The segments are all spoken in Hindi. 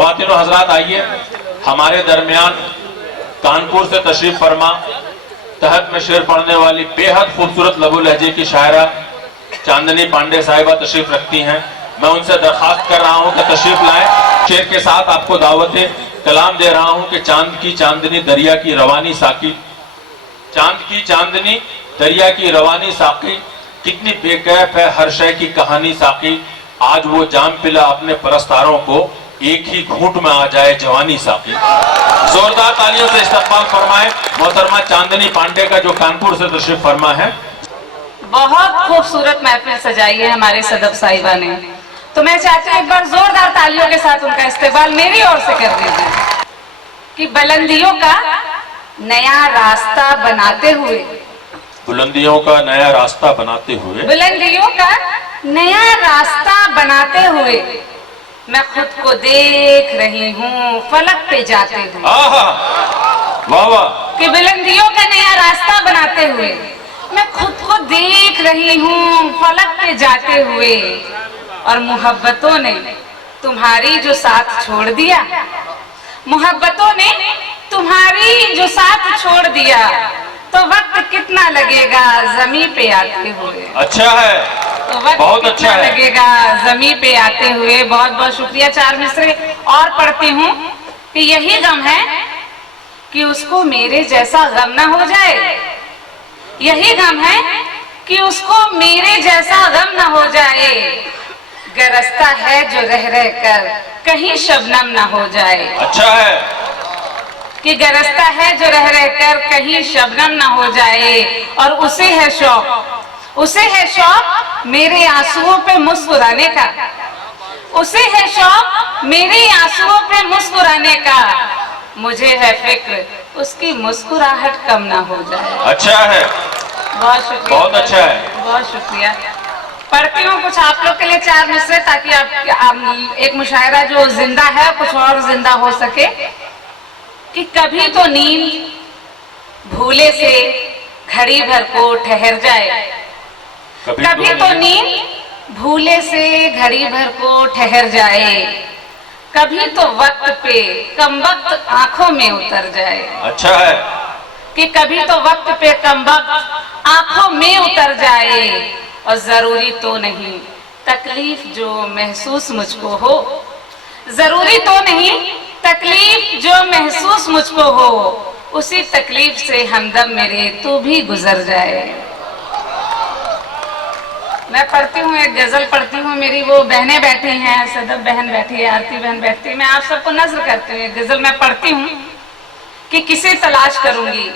ख्वातीन और हजरात, आइए हमारे दरमियान कानपुर से तशरीफ फरमा तहत में शेर पढ़ने वाली बेहद खूबसूरत लबो लहजे की शायरा चांदनी पांडे साहिबा तशरीफ रखती हैं। मैं उनसे दरखास्त कर रहा हूं कि तशरीफ लाएं। शेर के साथ आपको दावत कलाम दे रहा हूं कि चांद की चांदनी दरिया की रवानी साकी, चांद की चांदनी दरिया की रवानी साकी, कितनी बेकैफ है हर शय की कहानी साकी, आज वो जाम पिला अपने परस्तारों को, एक ही घूंट में आ जाए जवानी साकी। जोरदार तालियों से इस्तकबाल फरमाए मोहतरमा चांदनी पांडे का जो कानपुर से तशरीफ फरमा है। बहुत खूबसूरत महफिल सजाई है हमारे सदफ साहिबा ने, तो मैं चाहती हूँ एक बार जोरदार तालियों के साथ उनका इस्तेमाल मेरी ओर से कर दीजिए कि बुलंदियों का नया रास्ता बनाते हुए, बुलंदियों का नया रास्ता बनाते हुए, बुलंदियों का नया रास्ता बनाते हुए मैं खुद को देख रही हूँ फलक पे जाते हुए। वाह वाह। कि बुलंदियों का नया रास्ता बनाते हुए मैं खुद को देख रही हूँ फलक पे जाते हुए, और मोहब्बतों ने तुम्हारी जो साथ छोड़ दिया, मोहब्बतों ने तुम्हारी जो साथ छोड़ दिया, तो वक्त कितना लगेगा जमी पे आते हुए। अच्छा है, तो वक्त बहुत कितना अच्छा है। लगेगा जमी पे आते हुए। बहुत बहुत शुक्रिया। 4 मिसरे और पढ़ती हूँ कि यही गम है कि उसको मेरे जैसा गम ना हो जाए, यही गम है कि उसको मेरे जैसा गम ना हो जाए, गरजता है जो रह रह कर कहीं शबनम ना हो जाए। अच्छा है कि गरजता है जो रह रह कर कहीं शबनम ना हो जाए, और उसे है शौक, उसे है शौक मेरे आंसुओं पे मुस्कुराने का, उसे है शौक मेरे आंसुओं पे मुस्कुराने का, मुझे है फिक्र उसकी मुस्कुराहट कम ना हो जाए। अच्छा है, बहुत शुक्रिया, बहुत अच्छा है, बहुत शुक्रिया। पढ़ती हूँ कुछ आप लोग के लिए 4 मिसरे, ताकि आप एक मुशायरा जो जिंदा है कुछ और जिंदा हो सके। कि कभी तो नींद भूले से घड़ी भर को ठहर जाए, कभी तो नींद भूले से घड़ी भर को ठहर जाए, कभी तो वक्त पे कम वक्त आंखों में उतर जाए। अच्छा है कि कभी तो वक्त पे कम वक्त आंखों में उतर जाए, और जरूरी तो नहीं तकलीफ जो महसूस मुझको हो, जरूरी तो नहीं तकलीफ जो महसूस मुझको हो, उसी तकलीफ से हमदम मेरे तू भी गुजर जाए। मैं पढ़ती हूँ, एक गजल पढ़ती हूँ। मेरी वो बहनें बैठी हैं, सदफ बहन बैठी है, आरती बहन बैठती है, मैं आप सबको नज्र करती हूँ। एक गजल मैं पढ़ती हूँ कि किसे तलाश करूंगी,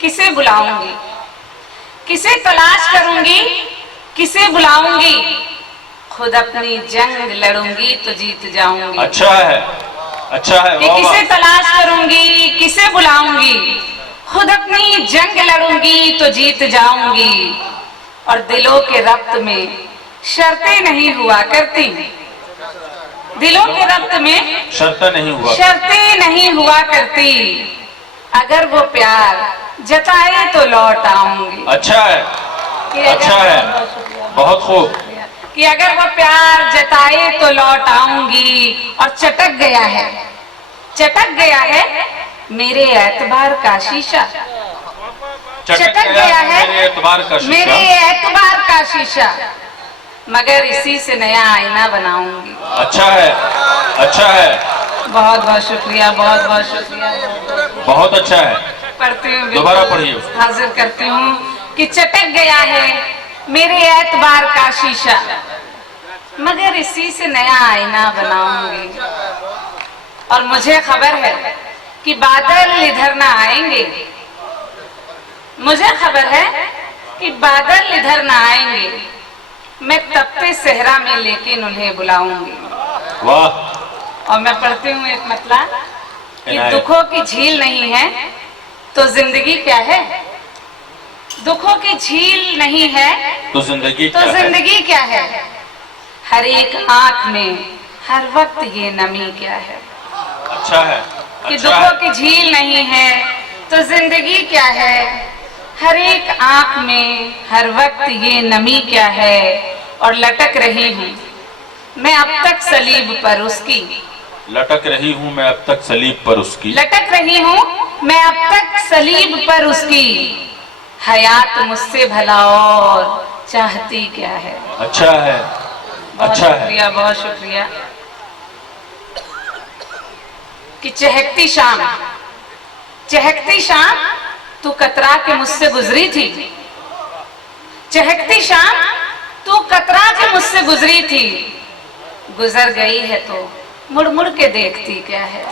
किसे बुलाऊंगी, किसे तलाश करूंगी, किसे बुलाऊंगी, खुद अपनी जंग लड़ूंगी तो जीत जाऊंगी। अच्छा है, अच्छा है। कि किसे तलाश करूंगी, किसे बुलाऊंगी, खुद अपनी जंग लड़ूंगी तो जीत जाऊंगी, और दिलों के रब्त में शर्तें नहीं हुआ करती, दिलों के रब्त में शर्तें नहीं हुआ करती, अगर वो प्यार जताए तो लौट आऊंगी। अच्छा है, अच्छा है, बहुत खूब। कि अगर वो प्यार जताए तो लौट आऊंगी, और चटक गया है, चटक गया है मेरे एतबार का शीशा, चटक गया है मेरे एतबार का शीशा, मगर इसी से नया आईना बनाऊंगी। अच्छा है, अच्छा है, बहुत बहुत शुक्रिया, बहुत बहुत शुक्रिया, बहुत अच्छा है। पढ़ती हूँ, दोबारा पढ़िए। हाजिर करती हूँ कि चटक गया है मेरे एतबार का शीशा, मगर इसी से नया आईना बनाऊंगी, और मुझे खबर है कि बादल इधर ना आएंगे, मुझे खबर है कि बादल इधर ना आएंगे, मैं तपते सहरा में लेकिन उन्हें बुलाऊंगी। वाह। और मैं पढ़ती हूँ एक मतला कि दुखों की झील नहीं है तो जिंदगी क्या है, दुखों की झील नहीं है तो जिंदगी क्या है, हर एक आंख में हर वक्त ये नमी क्या है। अच्छा है, कि दुखों की झील नहीं है तो जिंदगी क्या है, हर एक आंख में हर वक्त ये नमी क्या है, और लटक रही हूँ मैं अब तक सलीब पर उसकी, लटक रही हूँ मैं अब तक सलीब पर उसकी, लटक रही हूँ मैं अब तक सलीब पर उसकी, हयात मुझसे भला और चाहती क्या है। अच्छा है, बहुत अच्छा है। शुक्रिया, बहुत शुक्रिया। कि चहकती शाम, चहकती शाम तू कतरा के मुझसे गुजरी थी, चहकती शाम तू कतरा के मुझसे गुजरी थी, गुजर गई है तो मुड़ मुड़ के देखती क्या है।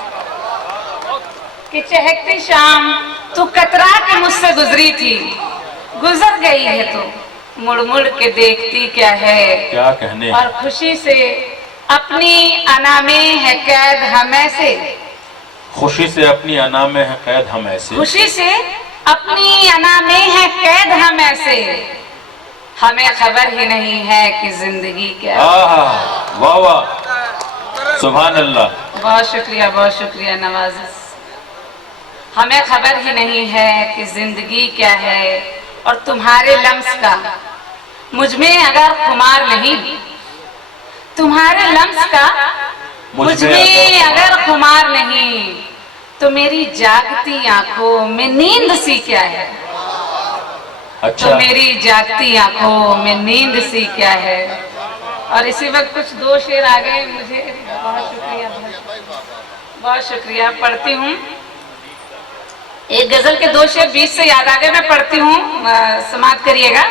कि चहकती शाम तू कतरा के मुझसे गुजरी थी, गुजर गई है तो मुड़ मुड़ के देखती क्या है। क्या कहने। और खुशी से अपनी अना में है कैद हम ऐसे, खुशी से अपनी अना में है कैद हम ऐसे, खुशी से अपनी अना में है कैद हम ऐसे, हमें खबर ही नहीं है कि जिंदगी क्या है। आहा, वाह वाह, सुभान अल्लाह। बहुत शुक्रिया, बहुत शुक्रिया नवाजिश। हमें खबर ही नहीं है कि जिंदगी क्या है, और तुम्हारे लम्स का मुझ में अगर खुमार नहीं, तुम्हारे लम्स का मुझ में अगर खुमार नहीं, तो मेरी जागती आंखों में नींद सी क्या है। अच्छा। तो मेरी जागती आंखों में नींद सी क्या है। और इसी वक्त कुछ दो शेर आ गए मुझे। बहुत शुक्रिया, बहुत शुक्रिया। पढ़ती हूँ एक गजल के दो शेर बीच से याद आ गए, मैं पढ़ती हूँ, समाप्त करिएगा।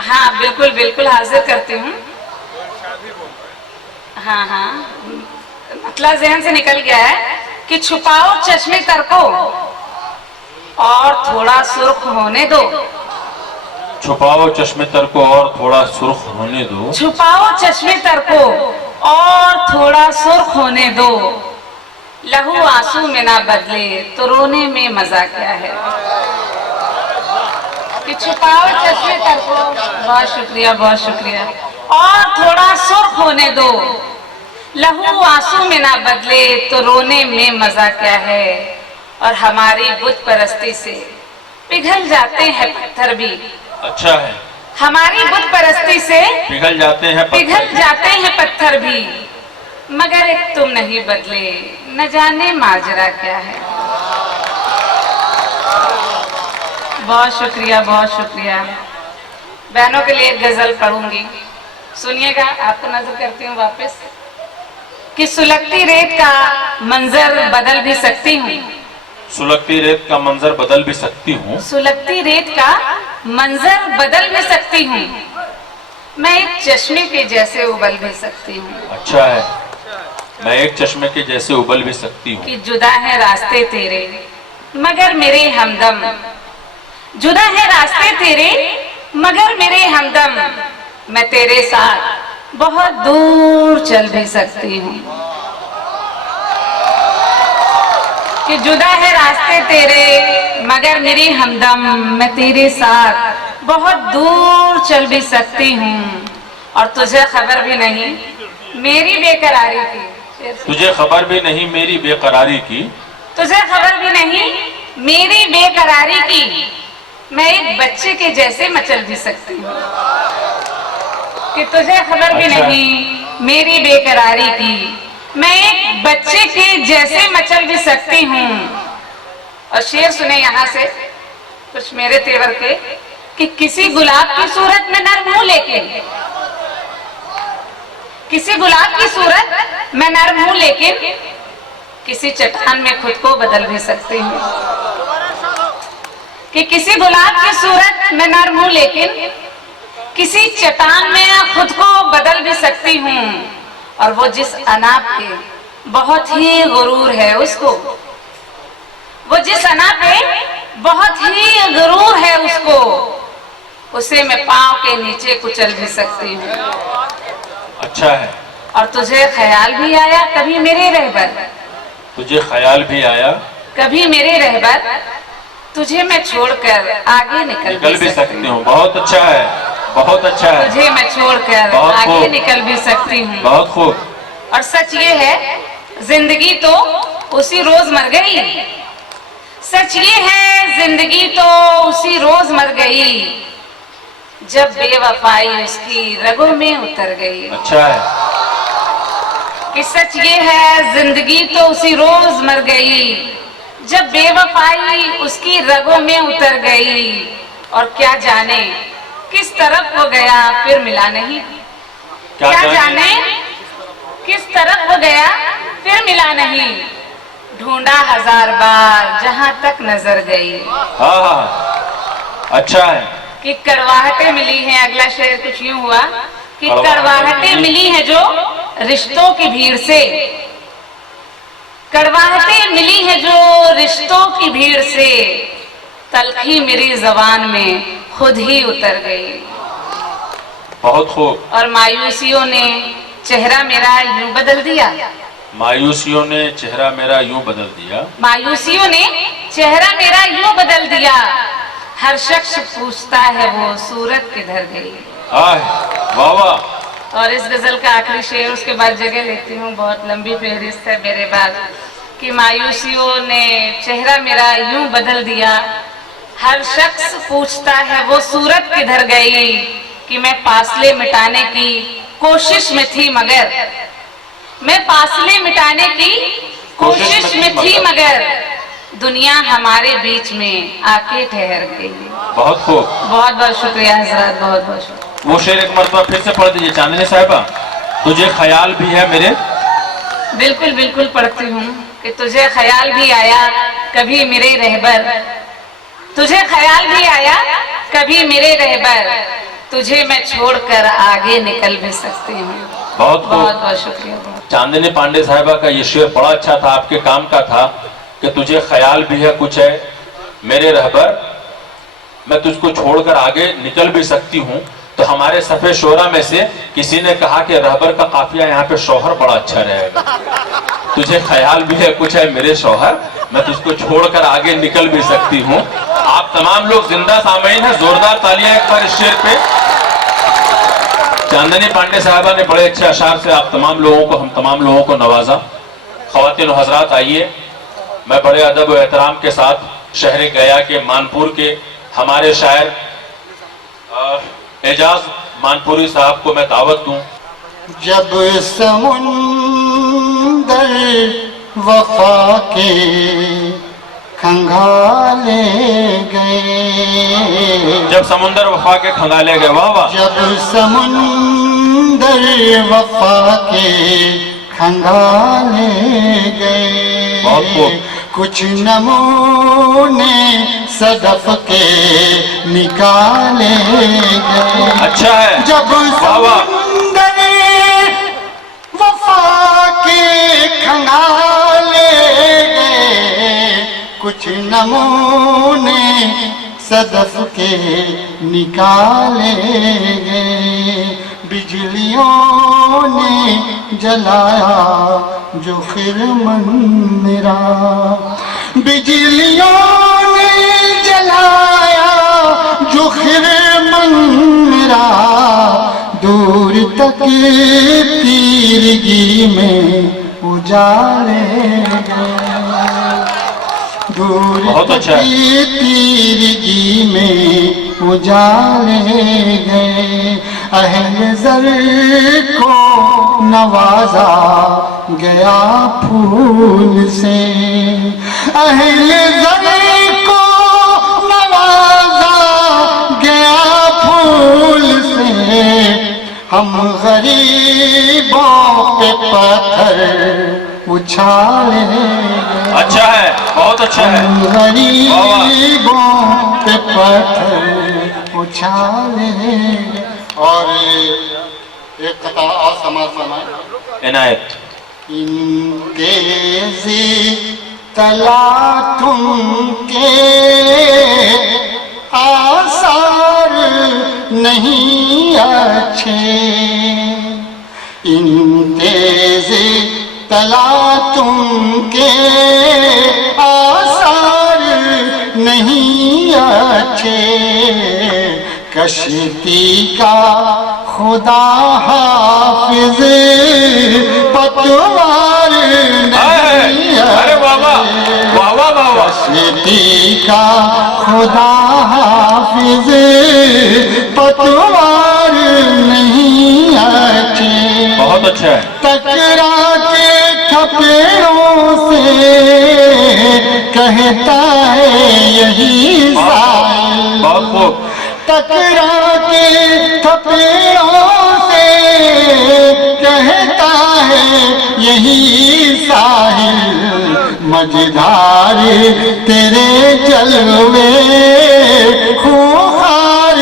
हाँ बिल्कुल बिल्कुल हाजिर करती हूँ। हाँ हाँ, मतलब जहन से निकल गया है कि छुपाओ चश्मे तर को और थोड़ा सुर्ख होने दो, छुपाओ चश्मे तर को और थोड़ा सुर्ख होने दो, छुपाओ चश्मे तर को और थोड़ा सुर्ख होने दो, लहू आंसू में ना बदले तो रोने में मजा क्या है। कि छुपाओ चश्मे तर को, बहुत शुक्रिया, बहुत शुक्रिया, और थोड़ा सुर्ख होने दो, लहू आंसू में ना बदले तो रोने में मजा क्या है। और हमारी बुत परस्ती से पिघल जाते हैं पत्थर भी, अच्छा है, हमारी बुत परस्ती से पिघल जाते हैं पत्थर भी, मगर एक तुम नहीं बदले, न जाने माजरा क्या है। बहुत शुक्रिया, बहुत शुक्रिया। बहनों के लिए एक गजल पढ़ूंगी, सुनिएगा। आपको नजर करती हूँ वापस। कि सुलगती रेत का मंजर बदल भी सकती हूँ, सुलगती रेत का मंजर बदल भी सकती हूँ, सुलगती रेत का मंजर बदल भी सकती हूँ, मैं एक चश्मे के जैसे उबल भी सकती हूँ। अच्छा है, मैं एक चश्मे के जैसे उबल भी सकती हूँ। कि जुदा है रास्ते तेरे मगर मेरे हमदम, जुदा है रास्ते तेरे मगर मेरे हमदम, मैं तेरे साथ बहुत दूर चल भी सकती हूँ। कि जुदा है रास्ते तेरे मगर मेरे हमदम, मैं तेरे साथ बहुत दूर चल भी सकती हूँ, और तुझे खबर भी नहीं मेरी बेकरारी की, तुझे खबर भी नहीं मेरी बेकरारी की, तुझे खबर भी नहीं मेरी बेकरारी की, मैं एक बच्चे के जैसे मचल भी सकती हूँ। कि तुझे खबर भी अच्छा। नहीं मेरी बेकरारी की, मैं एक बच्चे के जैसे मचल भी सकती हूँ। और शेर सुने यहाँ से कुछ मेरे तेवर के। कि किसी गुलाब की सूरत में नर मुंह लेके, किसी गुलाब की सूरत में नर मुंह लेकिन किसी चट्टान में खुद को बदल भी सकती हूँ। कि किसी गुलाब की सूरत में नर मुंह लेकिन किसी चट्टान में खुद को बदल भी सकती हूँ। और वो जिस अना पे बहुत ही गुरूर है उसको, वो जिस अना पे बहुत ही गुरूर है उसको, उसे मैं पांव के नीचे कुचल भी सकती हूँ। अच्छा है। और तुझे ख्याल भी आया कभी मेरे रहबर, तुझे ख्याल भी आया कभी मेरे रहबर, तुझे मैं छोड़कर आगे निकल भी सकती हूँ। बहुत अच्छा है, बहुत अच्छा है। तुझे मैं छोड़कर आगे निकल भी सकती हूँ। बहुत खूब। और सच ये है जिंदगी तो उसी रोज मर गई, सच ये है जिंदगी तो उसी रोज मर गई, जब बेवफाई उसकी रगों में उतर गई। अच्छा है। कि सच ये है जिंदगी तो उसी रोज मर गई जब बेवफाई उसकी रगों में उतर गई, और क्या जाने किस तरफ वो गया फिर मिला नहीं। क्या जाने किस तरफ वो गया फिर मिला नहीं, ढूंढा 1000 बार जहां तक नजर गई। हाँ, अच्छा है कि कड़वाहटें मिली हैं। अगला शेर कुछ यूं हुआ कि कड़वाहटें मिली हैं जो रिश्तों की भीड़ से, कड़वाहटें मिली हैं जो रिश्तों की भीड़ से, तलखी मेरी जबान में खुद ही उतर गई। बहुत खूब। और मायूसियों ने चेहरा मेरा यूं बदल दिया, मायूसियों ने चेहरा मेरा यूं बदल दिया, मायूसियों ने चेहरा मेरा यूं बदल दिया, हर शख्स पूछता है वो सूरत किधर गई। वाह वाह। और इस गजल का आखिरी शेर, उसके बाद जगह लेती हूँ, बहुत लंबी फहरिस्त है मेरे बाद, कि मायूसियों ने चेहरा मेरा यूं बदल दिया, हर शख्स पूछता है वो सूरत किधर गई, कि मैं फासले मिटाने की कोशिश में थी मगर, मैं फासले मिटाने की कोशिश में थी मगर, दुनिया हमारे बीच में आके ठहर गई। बहुत खूब। बहुत बहुत शुक्रिया हजरत, बहुत बहुत शुक्रिया। वो शेर एक मरतबा फिर से पढ़ दीजिए चांदनी साहिबा। तुझे ख्याल भी है मेरे। बिल्कुल बिल्कुल पढ़ती हूँ कि तुझे ख्याल भी आया कभी मेरे रहबर, तुझे ख्याल भी आया कभी मेरे रहबर, तुझे मैं छोड़कर आगे निकल भी सकती हूँ। बहुत बहुत बहुत शुक्रिया। चांदनी पांडे साहिबा का ये शेर बड़ा अच्छा था, आपके काम का था कि तुझे ख्याल भी है कुछ है मेरे रहबर, मैं तुझको छोड़कर आगे निकल भी सकती हूँ। तो हमारे सफे शोरा में से किसी ने कहा कि रहबर का काफिया यहाँ पे शौहर बड़ा अच्छा रहेगा। तुझे ख्याल भी है कुछ है मेरे शौहर, मैं तुझको छोड़कर आगे निकल भी सकती हूँ। आप तमाम लोग जिंदा सामीन हैं, जोरदार तालियां एक बार इस शेर पे। चांदनी पांडे साहबा ने बड़े अच्छे अशार से आप तमाम लोगों को, हम तमाम लोगों को नवाजा। ख्वातीन और हजरात आइए, मैं बड़े अदब और एहतराम के साथ शहर गया के मानपुर के हमारे शायर एजाज मानपुरी साहब को मैं दावत दूं। जब समुंदर वफा के खंगाले गए, जब समुंदर वफा के खंगाले गए, वाह वाह। जब समुंदर वफा के खंगाले गए, बहुत खूब। कुछ नमूने सदफ के निकाले गए। अच्छा है, जब वाह वाह। समुंदर वफा के खंगाले गए, कुछ नमूने सदफ के निकाले गए, बिजलियों ने जलाया जो खिरमन मेरा, बिजलियों ने जलाया जो खिरमन मेरा, दूर तक तीरगी में उजाले गए, दूर बहुत अच्छा तक है। तीरगी में उजाले गए, अहल ज़र को नवाजा गया फूल से, अहल ज़र को नवाजा गया फूल से, हम गरीबों पे पत्थर उछाले गए। अच्छा है, बहुत अच्छा है। हम गरीबों पे पत्थर उछाले गए। और एक कथा और समाज समाए इनायत। इंतेज़ी तला तुमके आसार नहीं अच्छे, इंतेज़ी तला तुमके आसार नहीं अच्छे, कश्ती का खुदा हाफिज पतवार नहीं, अरे वाह वाह वाह वाह वाह वाह। कश्ती का खुदा हाफिज पतवार नहीं अच्छे, बहुत अच्छा है। टकरा के थपेड़ों से कहता है यही साहिल। बहुत खूब। टकरा के थपेड़ों से कहता है यही साहिल। मझधार तेरे जलवे खूंखार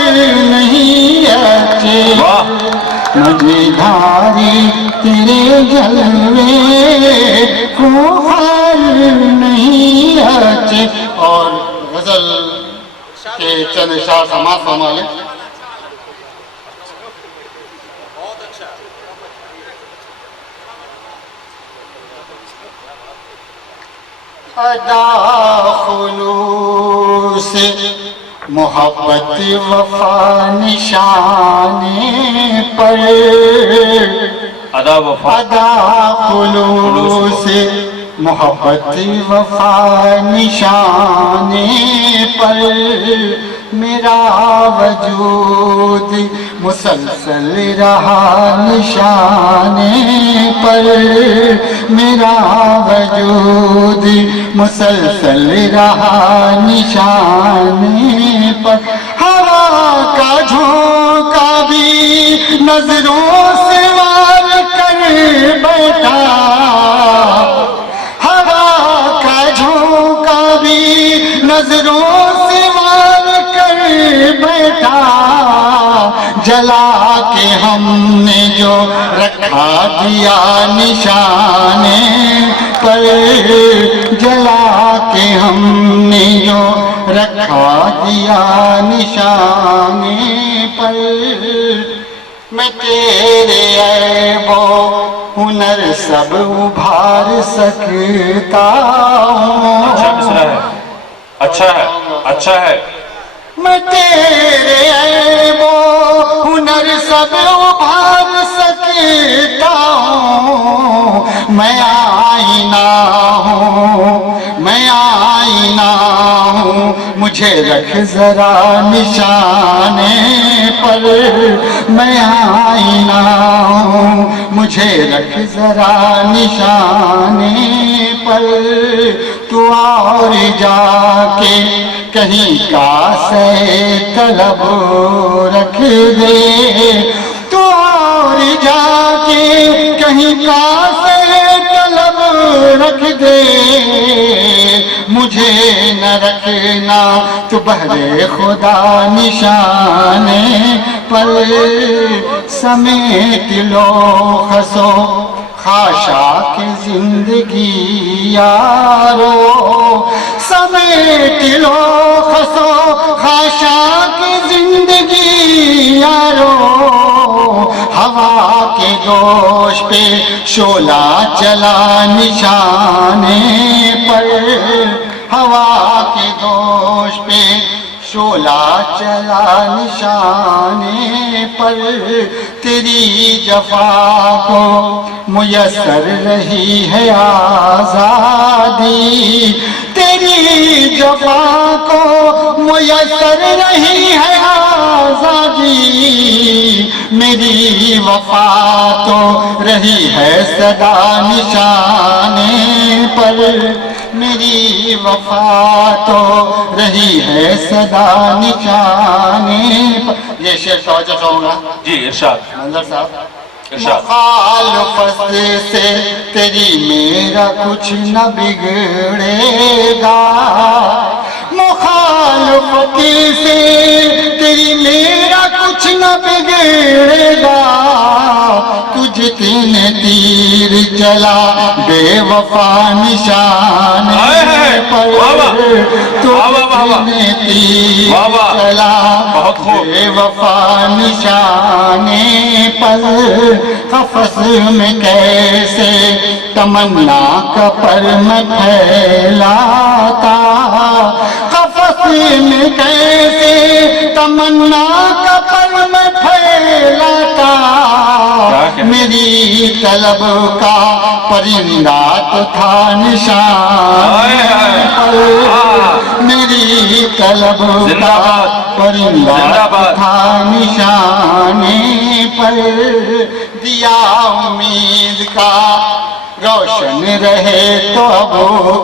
नहीं अच्छे। मझधारी तेरे जलवे खूंखार नहीं अच्छे। और गजल के चंद शाह समाज फरमा लें। अदा खुलूस मोहब्बत वफा निशाने पर। अदा वफा अदा खुलूस मोहब्बत वफा निशाने पर। मेरा वजूद मुसलसल रहा निशाने पर। मेरा वजूद मुसलसल रहा निशाने पर। हवा का झोंका भी नजरों से वार कर बैठा। हवा का झोंका भी नजरों से वार कर बैठा। जला के हमने जो रखा दिया निशाने पर। जला के हमने जो रखा दिया निशाने पर। मैं तेरे ऐबो हुनर सब उभार सकता हूँ। अच्छा मिसरा है, अच्छा है, अच्छा है। मैं तेरे ऐबो हुनर सब उभार सकता हूँ। मैं आईना हूँ, मैं आईना हूँ। मुझे रख जरा निशाने पर। मैं आईना हूँ, मुझे रख जरा निशाने पर। तू और जाके कहीं का से तलब रख दे। तू और जाके कहीं का से तलब रख दे। मुझे न रखना तो बहरे खुदा निशाने पर। समेट लो खसो खाशा की जिंदगी यारो। समेट लो खसो खाशा की जिंदगी यारो। हवा के दोष पे शोला चला निशाने पर। हवा के दोष पे शोला चला निशाने पर। तेरी जफा को मुयस्सर रही है आजादी। तेरी जफा को मुयस्सर रही है आजादी। मेरी वफा तो रही है सदा निशाने पर। मेरी वफा तो रही है सदा निशाने पर। ये शेर तवज्जो चाहूंगा जी, इरशाद मंजर साहब। इरशाद। मुखालफत से तेरी मेरा कुछ न बिगड़ेगा। मुखालफत से तेरी मेरा कुछ न बिगड़ेगा। तुझ तीन तीर चला बेवफा निशाने पर। तुझ तीर चला बेवफा निशाने पर। कफस में कैसे तमन्ना का पर मैं फैलाता। कफस में कैसे तमन्ना का पर मैं फैलाता। मेरी तलब का परिंदा तो था निशाने पर। मेरी तलब का परिंदा था निशाने पर। दिया उम्मीद का रोशन रहे तो अब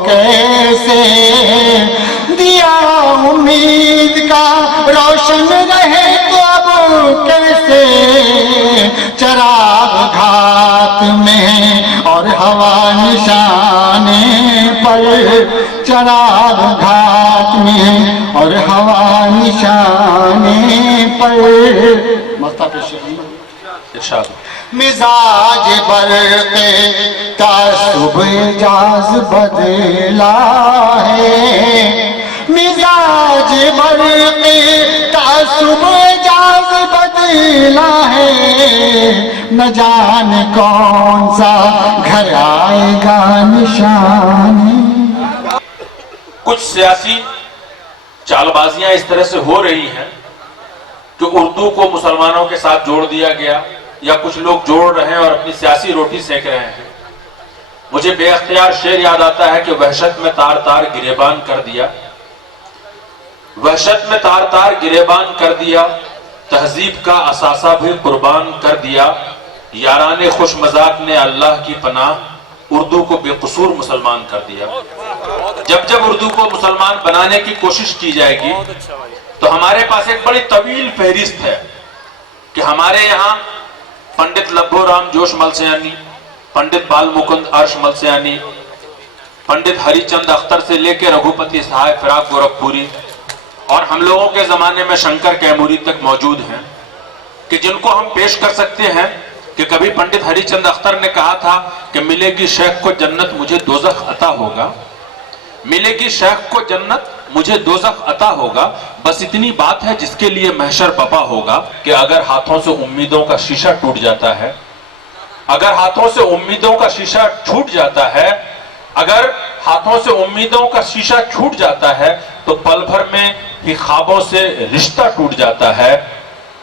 कैसे, दिया उम्मीद का रोशन रहे तो अब कैसे, चराग घाट में और हवा निशाने पर, चराग घाट में और हवा निशाने पर। मस्ता पेश इरशाद। मिजाज बरते का सुबह जाज बदला है, मिजाज बरते का सुबह जाज बदला है, न जाने कौन सा घर आएगा निशानी। कुछ सियासी चालबाजियां इस तरह से हो रही हैं कि उर्दू को मुसलमानों के साथ जोड़ दिया गया, या कुछ लोग जोड़ रहे हैं और अपनी सियासी रोटी सेक रहे हैं। मुझे बेअख्तियार शेर याद आता है कि वहशत में तार तार गिरेबान कर दिया, वहशत में तार तार गिरेबान कर दिया, तहजीब का असासा भी कुर्बान कर दिया, याराने खुश मजाक ने अल्लाह की पनाह उर्दू को बेकसूर मुसलमान कर दिया। जब जब उर्दू को मुसलमान बनाने की कोशिश की जाएगी तो हमारे पास एक बड़ी तवील फहरिस्त है कि हमारे यहाँ पंडित लब्बो राम जोश मलसियानी, पंडित बाल मुकुंद अर्श मलसियानी, पंडित हरिचंद अख्तर से लेकर रघुपति सहाय फिराक गोरखपुरी और हम लोगों के जमाने में शंकर कैमूरी तक मौजूद हैं, कि जिनको हम पेश कर सकते हैं कि कभी पंडित हरिचंद अख्तर ने कहा था कि मिलेगी शेख को जन्नत मुझे दोजख अता होगा, मिलेगी शेख को जन्नत मुझे दोजख अता होगा, बस इतनी बात है जिसके लिए महशर बपा होगा, कि अगर हाथों से उम्मीदों का शीशा टूट जाता है, अगर हाथों से उम्मीदों का शीशा छूट जाता है, अगर हाथों से उम्मीदों का शीशा छूट जाता है तो पल भर में ही ख्वाबों से रिश्ता टूट जाता है,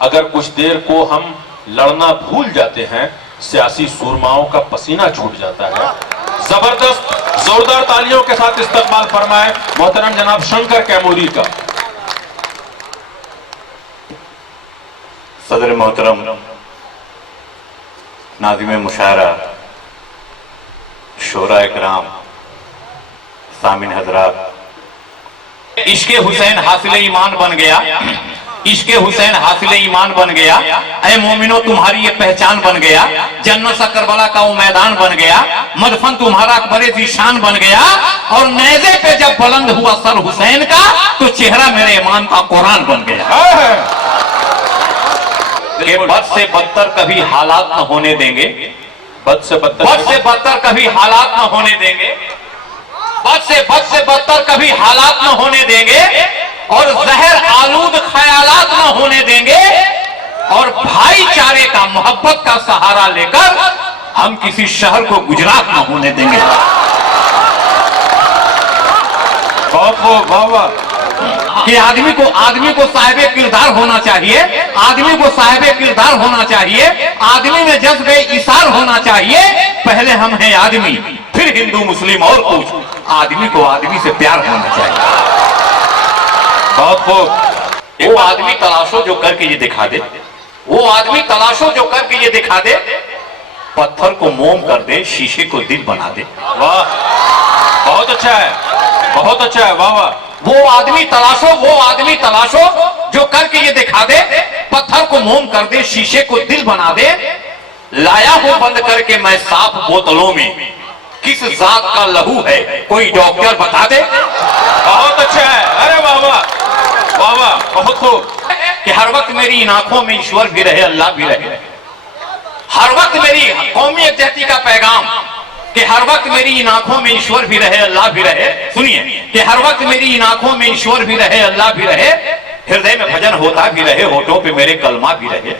अगर कुछ देर को हम लड़ना भूल जाते हैं सियासी सूरमाओं का पसीना छूट जाता है। जबरदस्त जोरदार तालियों के साथ इस्तकबाल फरमाए मोहतरम जनाब शंकर कैमूरी का। सदर मोहतरम नाज़िम मुशायरा, शोरा इकराम, सामिन हजरात, इश्क़े हुसैन हासिल ईमान बन गया, इश्क़े हुसैन हासिल ईमान बन गया, ऐ मोमिनो तुम्हारी ये पहचान बन गया, जन्नत सा करबला का वो मैदान बन गया, मदफन तुम्हारा अकबरे ज़ीशान बन गया, और नेज़े पे जब बुलंद हुआ सर हुसैन का तो चेहरा मेरे ईमान का कुरान बन गया। कि बद से बदतर कभी हालात न होने देंगे, बद से बदतर कभी हालात न होने देंगे, बद से बदतर कभी हालात न होने देंगे, और जहर आलूद ख्यालात न होने देंगे, और भाईचारे का मोहब्बत का सहारा लेकर हम किसी शहर को गुजरात न होने देंगे। कि आदमी को साहिबे किरदार होना चाहिए, आदमी को साहिबे किरदार होना चाहिए, आदमी में जज्बे इसार होना चाहिए। पहले हम हैं आदमी, फिर हिंदू मुस्लिम और कुछ, आदमी को आदमी से प्यार होना चाहिए। बहुत खूब। वो आदमी तलाशो जो करके ये दिखा दे, वो आदमी तलाशो जो करके ये दिखा दे, पत्थर को मोम कर दे, शीशे को दिल बना दे। वाह, बहुत अच्छा है, बहुत अच्छा है, वाह वाह। वो आदमी तलाशो जो करके ये दिखा दे, पत्थर को मोम कर दे, शीशे को दिल बना दे। लाया हूं बंद करके मैं साफ बोतलों में, किस जात का लहू है कोई डॉक्टर बता दे। बहुत अच्छा है, अरे वाह वाह वाह वाह, बहुत खूब। कि हर वक्त मेरी इन आंखों में ईश्वर भी रहे, अल्लाह भी रहे। हर वक्त मेरी कौमी यकजहती का पैगाम, कि हर वक्त मेरी इन आंखों में ईश्वर भी रहे, अल्लाह भी रहे। सुनिए, कि हर वक्त मेरी इन आंखों में ईश्वर भी रहे, अल्लाह भी रहे, हृदय में भजन होता भी रहे, होठों पे मेरे कलमा भी रहे।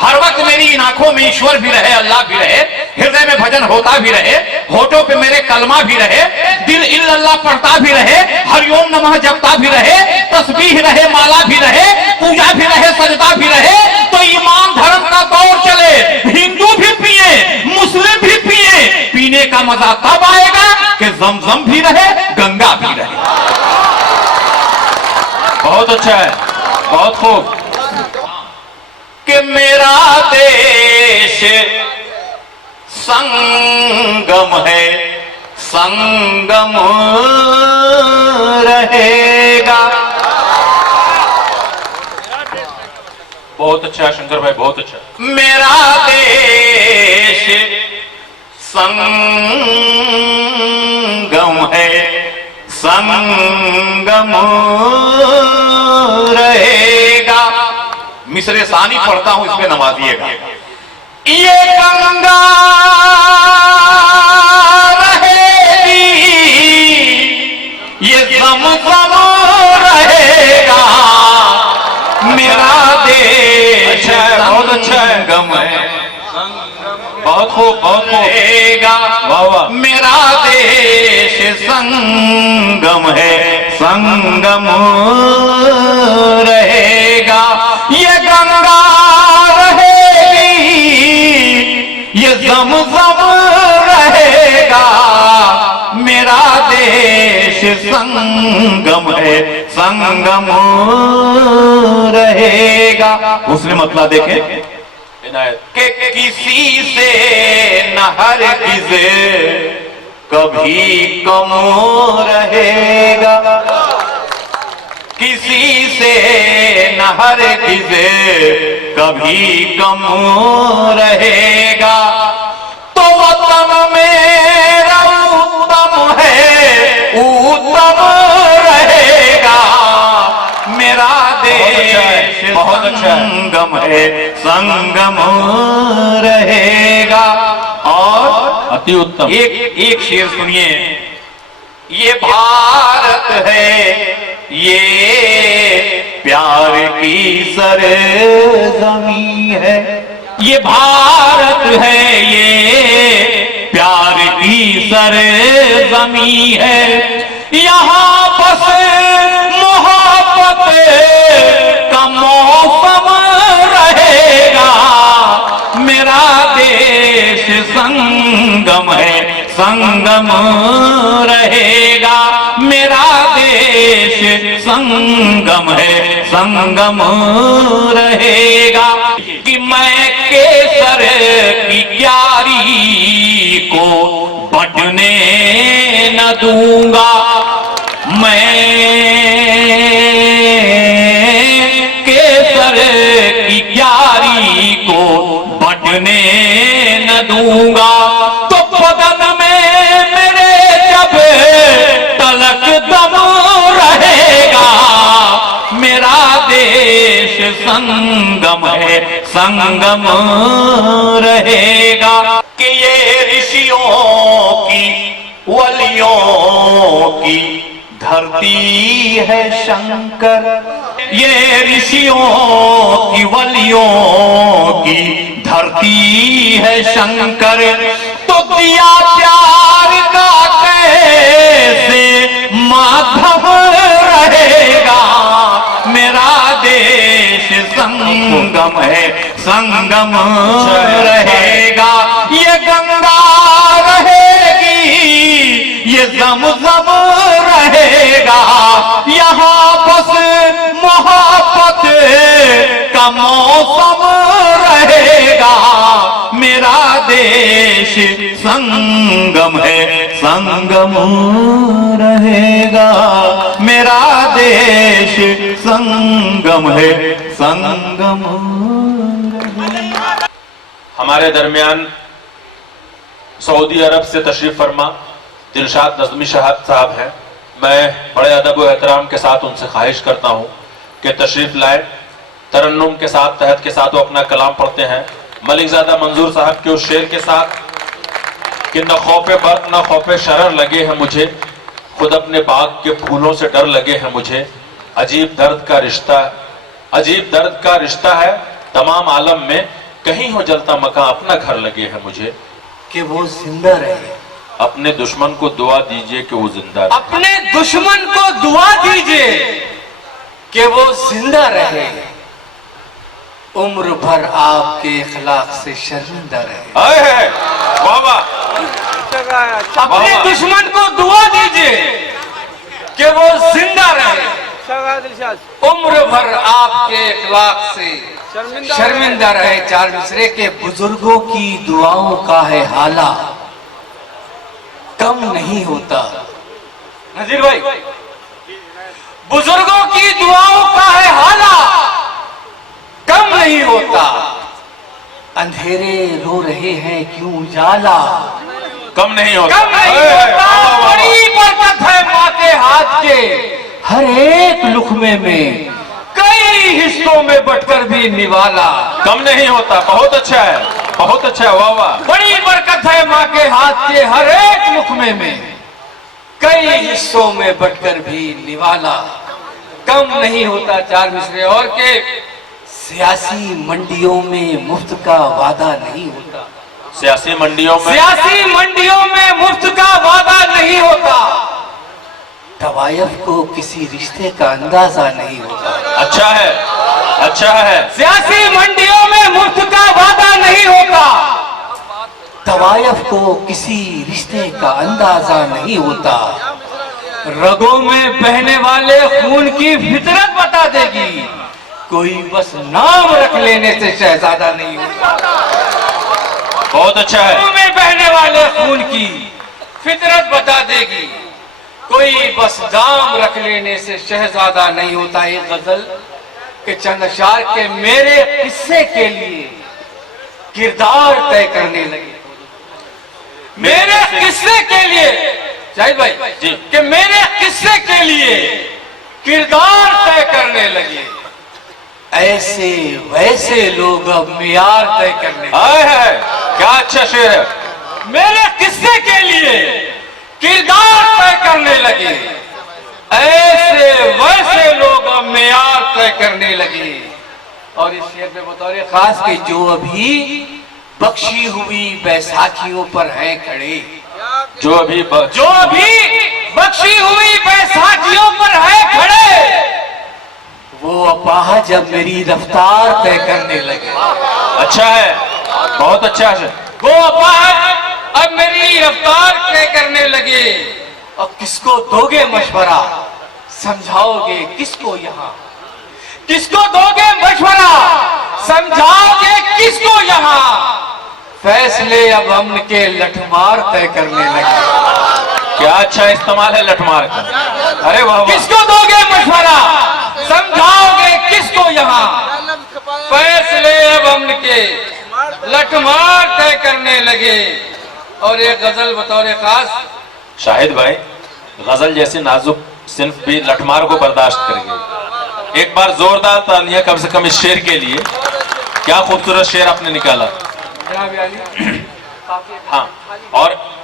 हर वक्त मेरी इन आंखों में ईश्वर भी रहे, अल्लाह भी रहे, हृदय में भजन होता भी रहे, होठों पे मेरे कलमा भी रहे, दिल इल्लल्लाह पढ़ता भी रहे, हरिओम नमः जपता भी रहे, तस्बीह रहे, माला भी रहे, पूजा भी रहे, सजदा भी रहे। तो ईमान धर्म का दौर चले, हिंदू भी पिए, मुस्लिम भी पिए, पीने का मजा तब आएगा कि जमजम भी रहे, गंगा भी रहे। बहुत अच्छा है, बहुत खूब। कि मेरा देश संगम है, संगम रहेगा। बहुत अच्छा है शंकर भाई, बहुत अच्छा। मेरा देश संगम है, संगम रहेगा। मिसरे सानी पढ़ता हूं, इसमें नवाजिएगा। ये गंगा रहेगी, ये ज़मज़म रहेगा। मेरा देश अच्छा है, बहुत अच्छा है। संगम है, बहुत खूब, बहुत खूब। रहेगा। वाह वाह। मेरा देश संगम है, संगम रहेगा। ये गंगा रहेगी, ये ज़मज़म रहेगा। मेरा देश संगम है, संगम रहेगा। उसने मतलब देखे इनायत। कि किसी से न हरगिज़ कभी कम रहेगा, किसी से न हरगिज़ कभी कम रहेगा। तो वतन मेरा उत्तम है, उत्तम रहेगा। मेरा देश बहुत अच्छा है। संगम है, संगम रहेगा। और अति उत्तम। एक शेर सुनिए। ये भारत है, ये प्यार की सरज़मीं है। ये भारत है, ये प्यार की सरज़मीं है। यहाँ बस मोहब्बत का मौसम रहेगा। मेरा देश संगम है, संगम रहेगा। मेरा देश संगम है, संगम रहेगा। कि मैं केसर की क्यारी को बटने न दूंगा, मैं केसर की क्यारी को बटने न दूंगा। तो बदन में मेरे जब तलक दम रहेगा। मेरा देश संगम है, संगम रहेगा। कि ये ऋषियों की वलियों की धरती है शंकर, ये ऋषियों की वलियों की धरती है शंकर। तो दिया प्यार का कैसे माधव रहेगा। मेरा देश संगम है, संगम रहेगा। ये गंगा रहेगी, ये ज़मज़म रहेगा। यहाँ बस मोहब्बत का मौसम रहेगा। मेरा देश संगम है, संगम रहेगा। मेरा देश संगम है, संगम रहेगा। हमारे दरमियान सऊदी अरब से तशरीफ फरमा दिलशाद नज़मी साहब हैं। मैं बड़े अदब व एहतराम के साथ उनसे ख्वाहिश करता हूं कि तशरीफ लाए। तरन्नुम के साथ, तहत के साथ वो अपना कलाम पढ़ते हैं। मलिकजादा मंजूर साहब के उस शेर के साथ कि न खौफे बर्क न खौफे शरर लगे हैं मुझे, खुद अपने बाग के फूलों से डर लगे हैं मुझे। अजीब दर्द का रिश्ता, अजीब दर्द का रिश्ता है तमाम आलम में, कहीं हो जलता मकान अपना घर लगे हैं मुझे। कि वो जिंदा रहे। अपने दुश्मन को दुआ दीजिए कि वो जिंदा रहे। अपने दुश्मन को दुआ दीजिए कि वो जिंदा रहे। उम्र भर आपके इखलाक से शर्मिंदा रहे। अपने दुश्मन को दुआ दीजिए कि वो जिंदा रहे। उम्र भर आपके इखलाक से शर्मिंदा रहे। चार मिसरे के बुजुर्गों की दुआओं का है हाला कम नहीं होता। नजीर भाई, बुजुर्गों की दुआओं का है हाला कम नहीं होता। अंधेरे रो रहे हैं क्यों उजाला कम नहीं होता। कम नहीं होता। बड़ी बरकत है माँ के हाथ के हर एक लुकमे में कई हिस्सों में बंटकर भी निवाला कम नहीं होता। बहुत अच्छा है, बहुत अच्छा है, वाह वाह। बड़ी बरकत है माँ के हाथ के हर एक लुकमे में कई हिस्सों में बंटकर भी निवाला कम नहीं होता। चार मिसरे और के सियासी मंडियों में मुफ्त का वादा नहीं होता। सियासी मंडियों में मुफ्त का वादा नहीं होता। तवायफ को किसी रिश्ते का अंदाजा नहीं होता। अच्छा है, अच्छा है। सियासी मंडियों में मुफ्त का वादा नहीं होता। तवायफ को किसी रिश्ते का अंदाजा नहीं होता। रगों में बहने वाले खून की फितरत बता देगी कोई बस नाम रख लेने से शहजादा नहीं होता। बहुत अच्छा है। रगों में बहने वाले खून की फितरत बता देगी कोई बस नाम रख लेने से शहजादा नहीं होता। एक गजल के चंद अशार के मेरे किस्से के लिए किरदार तय करने लगे। मेरे किस्से के लिए शाहिद भाई जी कि मेरे किस्से के लिए किरदार तय करने लगे। ऐसे वैसे लोग अब मियार तय करने लगे। आए है, क्या अच्छा शेर है। मेरे किस्से के लिए किरदार तय करने लगे। ऐसे वैसे लोग अब मियार तय करने लगे। और इस शेर में बतौर खास कि जो अभी बख्शी हुई बैसाखियों पर हैं खड़े, जो अभी बख्शी हुई बैसाखियों पर हैं खड़े, वो अपाह जब मेरी रफ्तार तय करने लगे। अच्छा है, बहुत अच्छा है। वो अपाह अब मेरी रफ्तार तय करने लगे। और किसको दोगे मशवरा, समझाओगे किसको यहाँ, किसको दोगे मशवरा, समझाओगे किसको यहाँ। फैसले अब अमन के लठमार तय करने लगे। क्या अच्छा इस्तेमाल है लठमार का। अरे वाह वाह। किसको दोगे मशवरा, समझाओगे किसको यहाँ। फैसले अब अमन के लठमार तय करने लगे। और एक गजल बतौर खास शाहिद भाई, गजल जैसी नाजुक सिंफ भी लठमार को बर्दाश्त कर गई। एक बार जोरदार तालियां कम से कम इस शेर के लिए। क्या खूबसूरत शेर आपने निकाला। हाँ,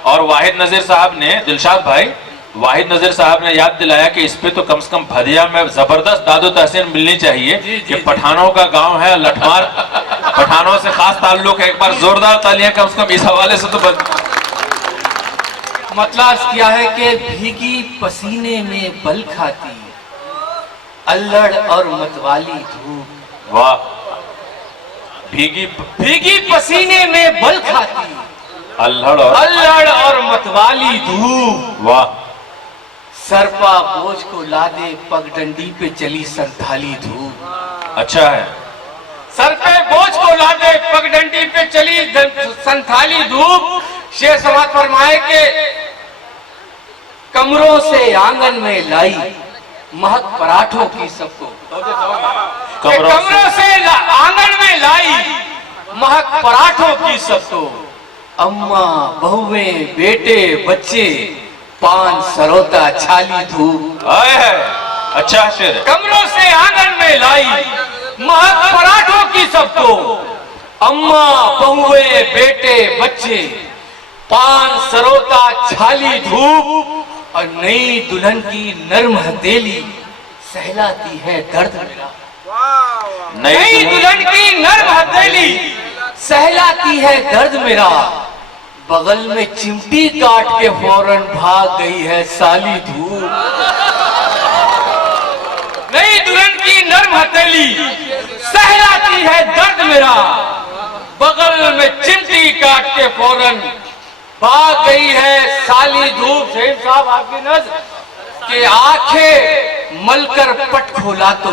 और वाहिद नजीर साहब ने, दिलशाद भाई, वाहिद नजीर साहब ने याद दिलाया कि इस पे तो कम से कम भदिया में जबरदस्त दादो तहसीन मिलनी चाहिए कि पठानों का गांव है लठमार, पठानों से खास ताल्लुक है। एक बार जोरदार तालियां कम से कम इस हवाले से तो मतलब क्या है कि भीगी पसीने में बल खाती अल्लड़ और मतवाली धूप। वाह। भीगी पसीने में बल खाती अल्हड़ और मतवाली धूप। वाह। सरपा बोझ को लादे पगडंडी पे चली संथाली धूप। अच्छा है। सर पे बोझ को लादे पगडंडी पे चली संथाली धूप। शेर समाज फरमाए के कमरों से आंगन में लाई महक पराठों की सबको। कमरों से आंगन में लाई महक पराठों की सबको। अम्मा बहुए बेटे बच्चे पान सरोता छाली धूप। आए है, अच्छा शेर है। कमरों से आंगन में लाई महक पराठों की सबको। अम्मा बहुए बेटे बच्चे पान सरोता छाली धूप। और नई दुल्हन की नर्म हथेली सहलाती है दर्द मेरा। नई दुल्हन की नर्म हथेली सहलाती है दर्द मेरा। बगल में चिमटी काट के फौरन भाग गई है साली धूप। नई दुल्हन की नर्म हथेली सहलाती है दर्द मेरा। बगल में चिमटी काट के फौरन भाग गई है साली धूप। शेख साहब आपकी नज़र कि आंखें मलकर पट खोला तो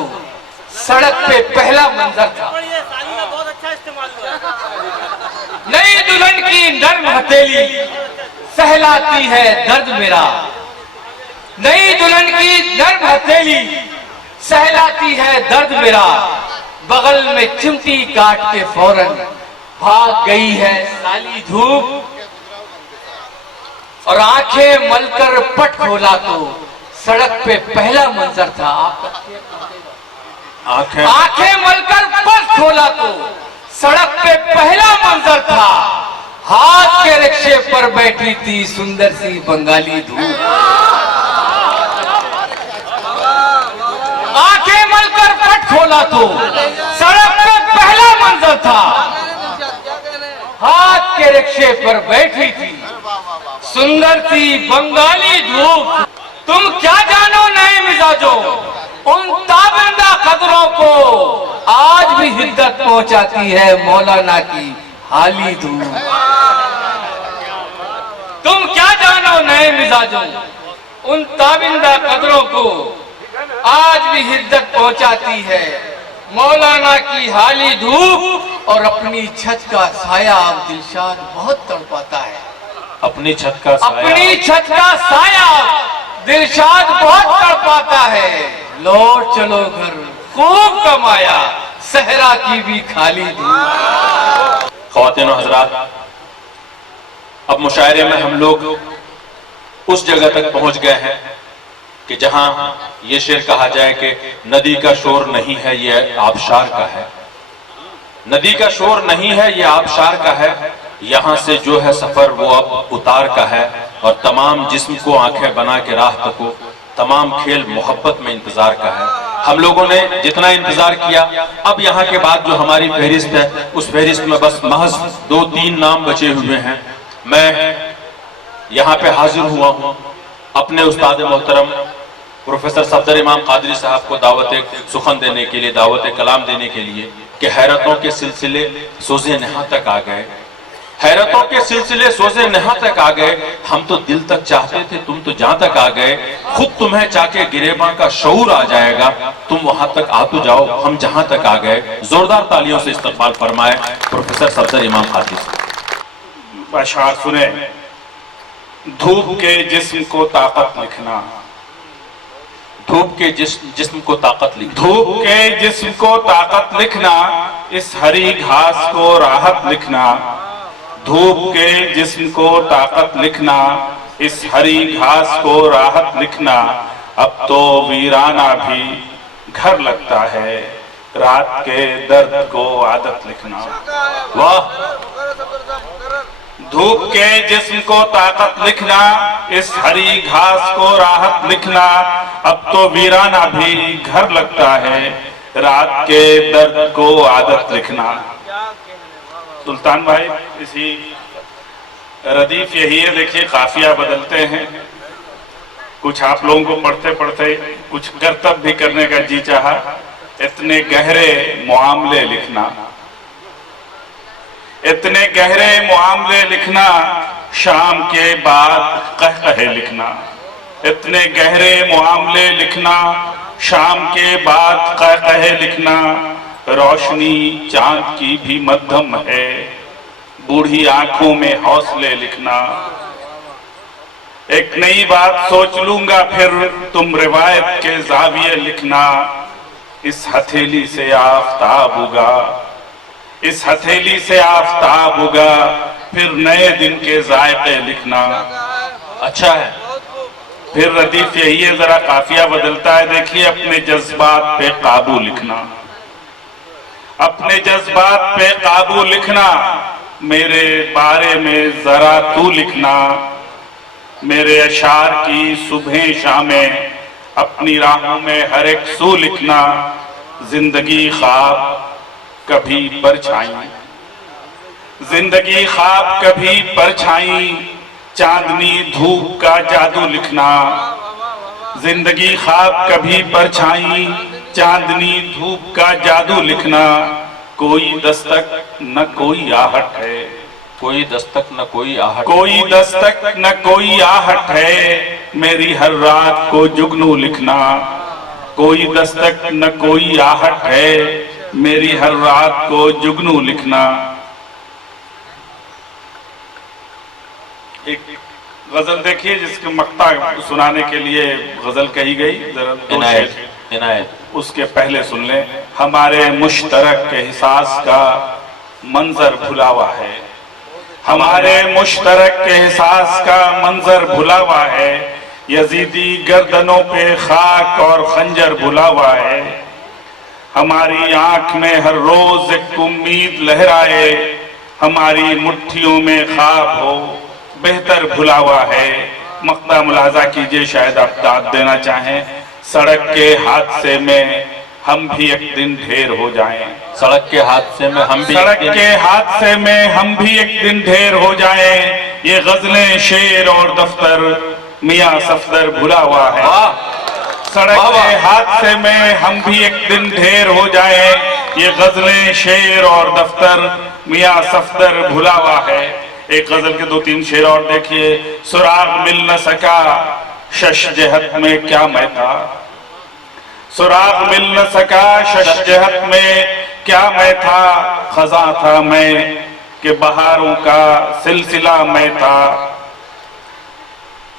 सड़क पे पहला मंजर था। नई दुल्हन की नर्म हथेली सहलाती है दर्द मेरा, नई दुल्हन की नर्म हथेली सहलाती है दर्द मेरा, बगल में चिमटी काट के फौरन भाग गई है साली धूप, और आंखें मलकर पट खोला तो सड़क पे पहला मंजर था। आंखें मलकर पट खोला तो सड़क पे पहला मंजर था, हाथ के रिक्शे पर बैठी थी सुंदर सी बंगाली धूप। आंखें मलकर पट खोला तो सड़क पे पहला मंजर था, हाथ के रिक्शे पर बैठी थी सुंदर सी बंगाली धूप। तुम क्या जानो नए मिजाजों, उन ताबिंदा कदरों को आज भी हिद्दत पहुंचाती है मौलाना की हाली धूप। तुम क्या जानो नए मिजाजों, उन ताबिंदा कदरों को आज भी हिद्दत पहुंचाती है मौलाना की हाली धूप। और अपनी छत का साया अब दिलशाद बहुत तड़पाता है, अपनी छत का साया, अपनी छत का साया दिलशाद बहुत तड़पाता है। लौट चलो घर खूब कमाया, सहरा की भी खाली धूप। ख्वातीन और हजरात, अब मुशायरे में हम लोग उस जगह तक पहुंच गए हैं कि जहां ये शेर कहा जाए कि नदी का शोर नहीं है ये आबशार का है, नदी का शोर नहीं है ये आबशार का है, यहाँ से जो है सफर वो अब उतार का है, और तमाम जिस्म को आंखें बना के राह तको, तमाम खेल मोहब्बत में इंतजार का है। हम लोगों ने जितना इंतजार किया, अब यहाँ के बाद जो हमारी फहरिस्त है उस फहरिस्त में बस महज 2-3 नाम बचे हुए हैं। मैं यहाँ पे हाजिर हुआ हूँ अपने उस्ताद मोहतरम प्रोफेसर सफदर इमाम कादरी साहब को दावत सुखन देने के लिए, दावत कलाम देने के लिए कि हैरतों के सिलसिले सोज़े नहा तक आ गए, हैरतों के सिलसिले सोज़े नहा तक आ गए, हम तो दिल तक चाहते थे तुम तो जहां तक आ गए, खुद तुम्हें चाके गिरेबां का शऊर आ जाएगा, तुम वहां तक आ तो जाओ हम जहां तक आ गए। जोरदार तालियों से इस्तकबाल फरमाए प्रोफेसर सफदर इमाम कादरी साहब। अशार सुने, धूप के जिस्म को ताकत लिखना, धूप के जिस्म को ताकत लिखना, धूप के जिस्म को ताकत लिखना, इस हरी घास को राहत लिखना, धूप के जिस्म को ताकत लिखना, इस हरी घास को राहत लिखना, अब तो वीराना भी घर लगता है, रात के दर्द को आदत लिखना। वाह, धूप के जिस्म को ताकत लिखना, इस हरी घास को राहत लिखना, अब तो वीराना भी घर लगता है, रात के दर्द को आदत लिखना। सुल्तान भाई, इसी रदीफ यही है, देखिए काफिया बदलते हैं, कुछ आप लोगों को पढ़ते पढ़ते कुछ करतब भी करने का जी चाहा। इतने गहरे मुआमले लिखना, इतने गहरे मुआमले लिखना, शाम के बाद कह लिखना, इतने गहरे मुआमले लिखना, शाम के बाद कह लिखना, रोशनी चांद की भी मध्यम है, बूढ़ी आंखों में हौसले लिखना, एक नई बात सोच लूंगा फिर तुम रिवायत के जाविये लिखना, इस हथेली से आफताब उगा, इस हथेली से आफताब उगा, फिर नए दिन के जायके लिखना। अच्छा है। फिर रदीफ यही है, जरा काफिया बदलता है, देखिए अपने जज्बात पे काबू लिखना, अपने जज्बात पे काबू लिखना, मेरे बारे में जरा तू लिखना, मेरे अशार की सुबह शामें अपनी राहों में हर एक सू लिखना, जिंदगी ख्वाब कभी परछाई, जिंदगी ख्वाब कभी परछाई, चांदनी धूप का जादू लिखना, जिंदगी ख्वाब कभी परछाई, चांदनी धूप का जादू लिखना, कोई दस्तक न कोई आहट है, कोई दस्तक न कोई आहट, कोई दस्तक न कोई आहट है, मेरी हर रात को जुगनू लिखना, कोई दस्तक न कोई आहट है, मेरी हर रात को जुगनू लिखना। एक गजल देखिए जिसके मक्ता सुनाने के लिए गजल कही गई, जरा दो शेर इनायत उसके पहले सुन लें। हमारे मुश्तरक के एहसास का मंजर भुलावा है, हमारे मुश्तरक के एहसास का मंजर भुलावा है, यजीदी गर्दनों पे खाक और खंजर भुलावा है। हमारी आंख में हर रोज एक उम्मीद लहराए, हमारी मुट्ठियों में ख्वाब हो बेहतर भुलावा है। मक्ता मुलाजा कीजिए, शायद आप दाद देना चाहें। सड़क के हादसे में हम भी एक दिन ढेर हो जाएं, सड़क के हादसे में हम भी सड़क के हादसे में हम भी एक दिन ढेर हो जाएं। ये गजलें शेर और दफ्तर मियां सफदर भुला हुआ है। सड़क के हादसे में हम भी एक दिन ढेर हो जाएं, ये गजलें शेर और दफ्तर मियां सफदर भुला हुआ है। एक गजल के 2-3 शेर और देखिए। सुराग मिल न सका शश जहत में क्या मैं था, सुराग मिल न सका शश जहत में क्या मैं था, खजा था मैं कि बहारों का सिलसिला मैं था।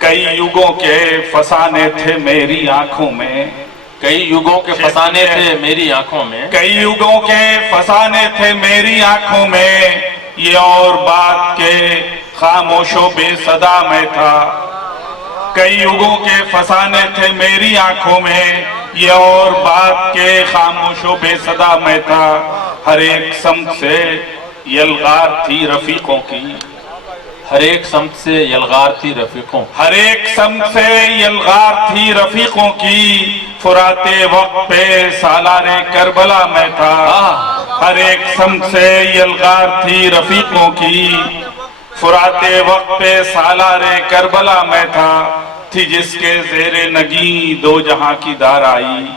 कई युगों के फसाने थे मेरी आंखों में, कई युगों के फसाने थे मेरी आंखों में, कई युगों के फसाने थे मेरी आंखों में, ये और बात के खामोशों बेसदा मैं था। कई युगों के फसाने थे मेरी आंखों में, ये और बात के खामोशों बेसदा मैं था। हर एक समत से यलगार थी रफीकों की, हर एक समत से यलगार थी रफीकों, हर एक समत से यलगार थी रफीकों की। फुराते वक्त पे सालारे करबला मैं था, हर एक समत से यलगार थी रफीकों की। फुराते वक्त पे सालारे करबला मैं था। थी जिसके जेरे नगी दो जहां की दार आई,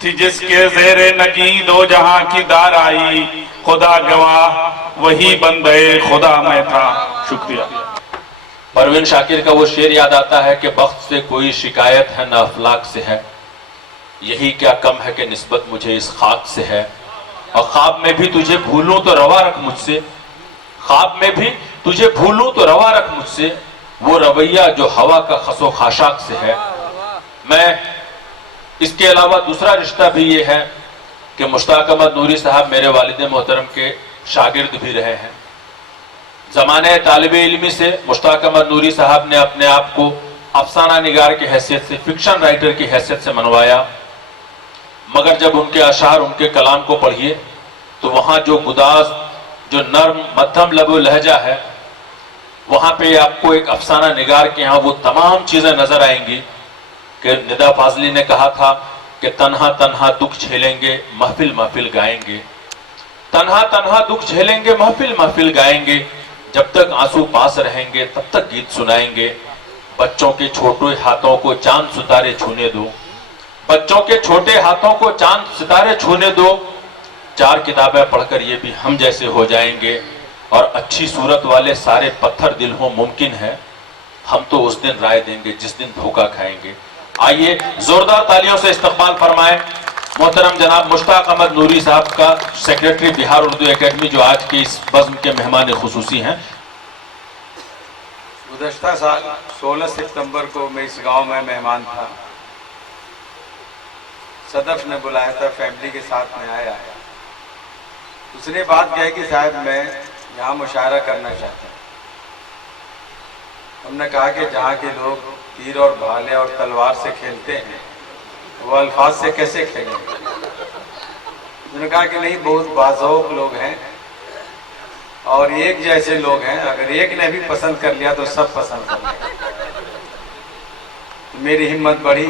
थी जिसके जेरे नगी दो जहां की दार आई। खुदा गवाह वही बंदे खुदा मैं था। शुक्रिया। परवीन शाकिर का वो शेर याद आता है कि बख्त से कोई शिकायत है न अफलाक से है, यही क्या कम है कि निस्बत मुझे इस खाक से है। और ख्वाब में भी तुझे भूलूं तो रवा रख मुझसे, ख्वाब में भी तुझे भूलूं तो रवा रख मुझसे, वो रवैया जो हवा का खसो खाशाक से है। मैं इसके अलावा दूसरा रिश्ता भी ये है कि मुश्ताक अहमद नूरी साहब मेरे वालिद मोहतरम के शागिर्द भी रहे हैं। जमाने तालिबे इल्मी से मुश्ताक अहमद नूरी साहब ने अपने आप को अफसाना निगार की हैसियत से, फिक्शन राइटर की हैसियत से मनवाया, मगर जब उनके अशार, उनके कलाम को पढ़िए तो वहाँ जो गुदास, जो नर्म मध्यम लबो लहजा है, वहाँ पे आपको एक अफसाना निगार के यहाँ वो तमाम चीज़ें नजर आएंगी कि निदा फाजली ने कहा था कि तन्हा तन्हा दुख झेलेंगे महफिल महफिल गाएंगे, तन्हा तन्हा दुख झेलेंगे महफिल महफिल गाएंगे, जब तक आंसू पास रहेंगे तब तक गीत सुनाएंगे। बच्चों के छोटे हाथों को चांद सितारे छूने दो, बच्चों के छोटे हाथों को चांद सितारे छूने दो, 4 किताबें पढ़कर ये भी हम जैसे हो जाएंगे। और अच्छी सूरत वाले सारे पत्थर दिल हो मुमकिन है, हम तो उस दिन राय देंगे जिस दिन धोखा खाएंगे। आइए जोरदार तालियों से इस्तकबाल फरमाएं मोहतरम जनाब मुश्ताक अहमद नूरी साहब का, सेक्रेटरी बिहार उर्दू एकेडमी, जो आज के इस बज़्म के मेहमान खुसूसी हैं। गुज़श्ता साल 16 सितंबर को मैं इस गांव में मेहमान था। सदफ ने बुलाया था, फैमिली के साथ में आया। उसने बात कही कि साहब मैं यहाँ मुशायरा करना चाहता हूँ। हमने कहा कि जहाँ के लोग तीर और भाले और तलवार से खेलते हैं वो अल्फाज से कैसे खेलेंगे। उन्होंने कहा कि नहीं, बहुत बाज़ौक़ लोग हैं और एक जैसे लोग हैं, अगर एक ने भी पसंद कर लिया तो सब पसंद कर लेंगे। तो मेरी हिम्मत बढ़ी।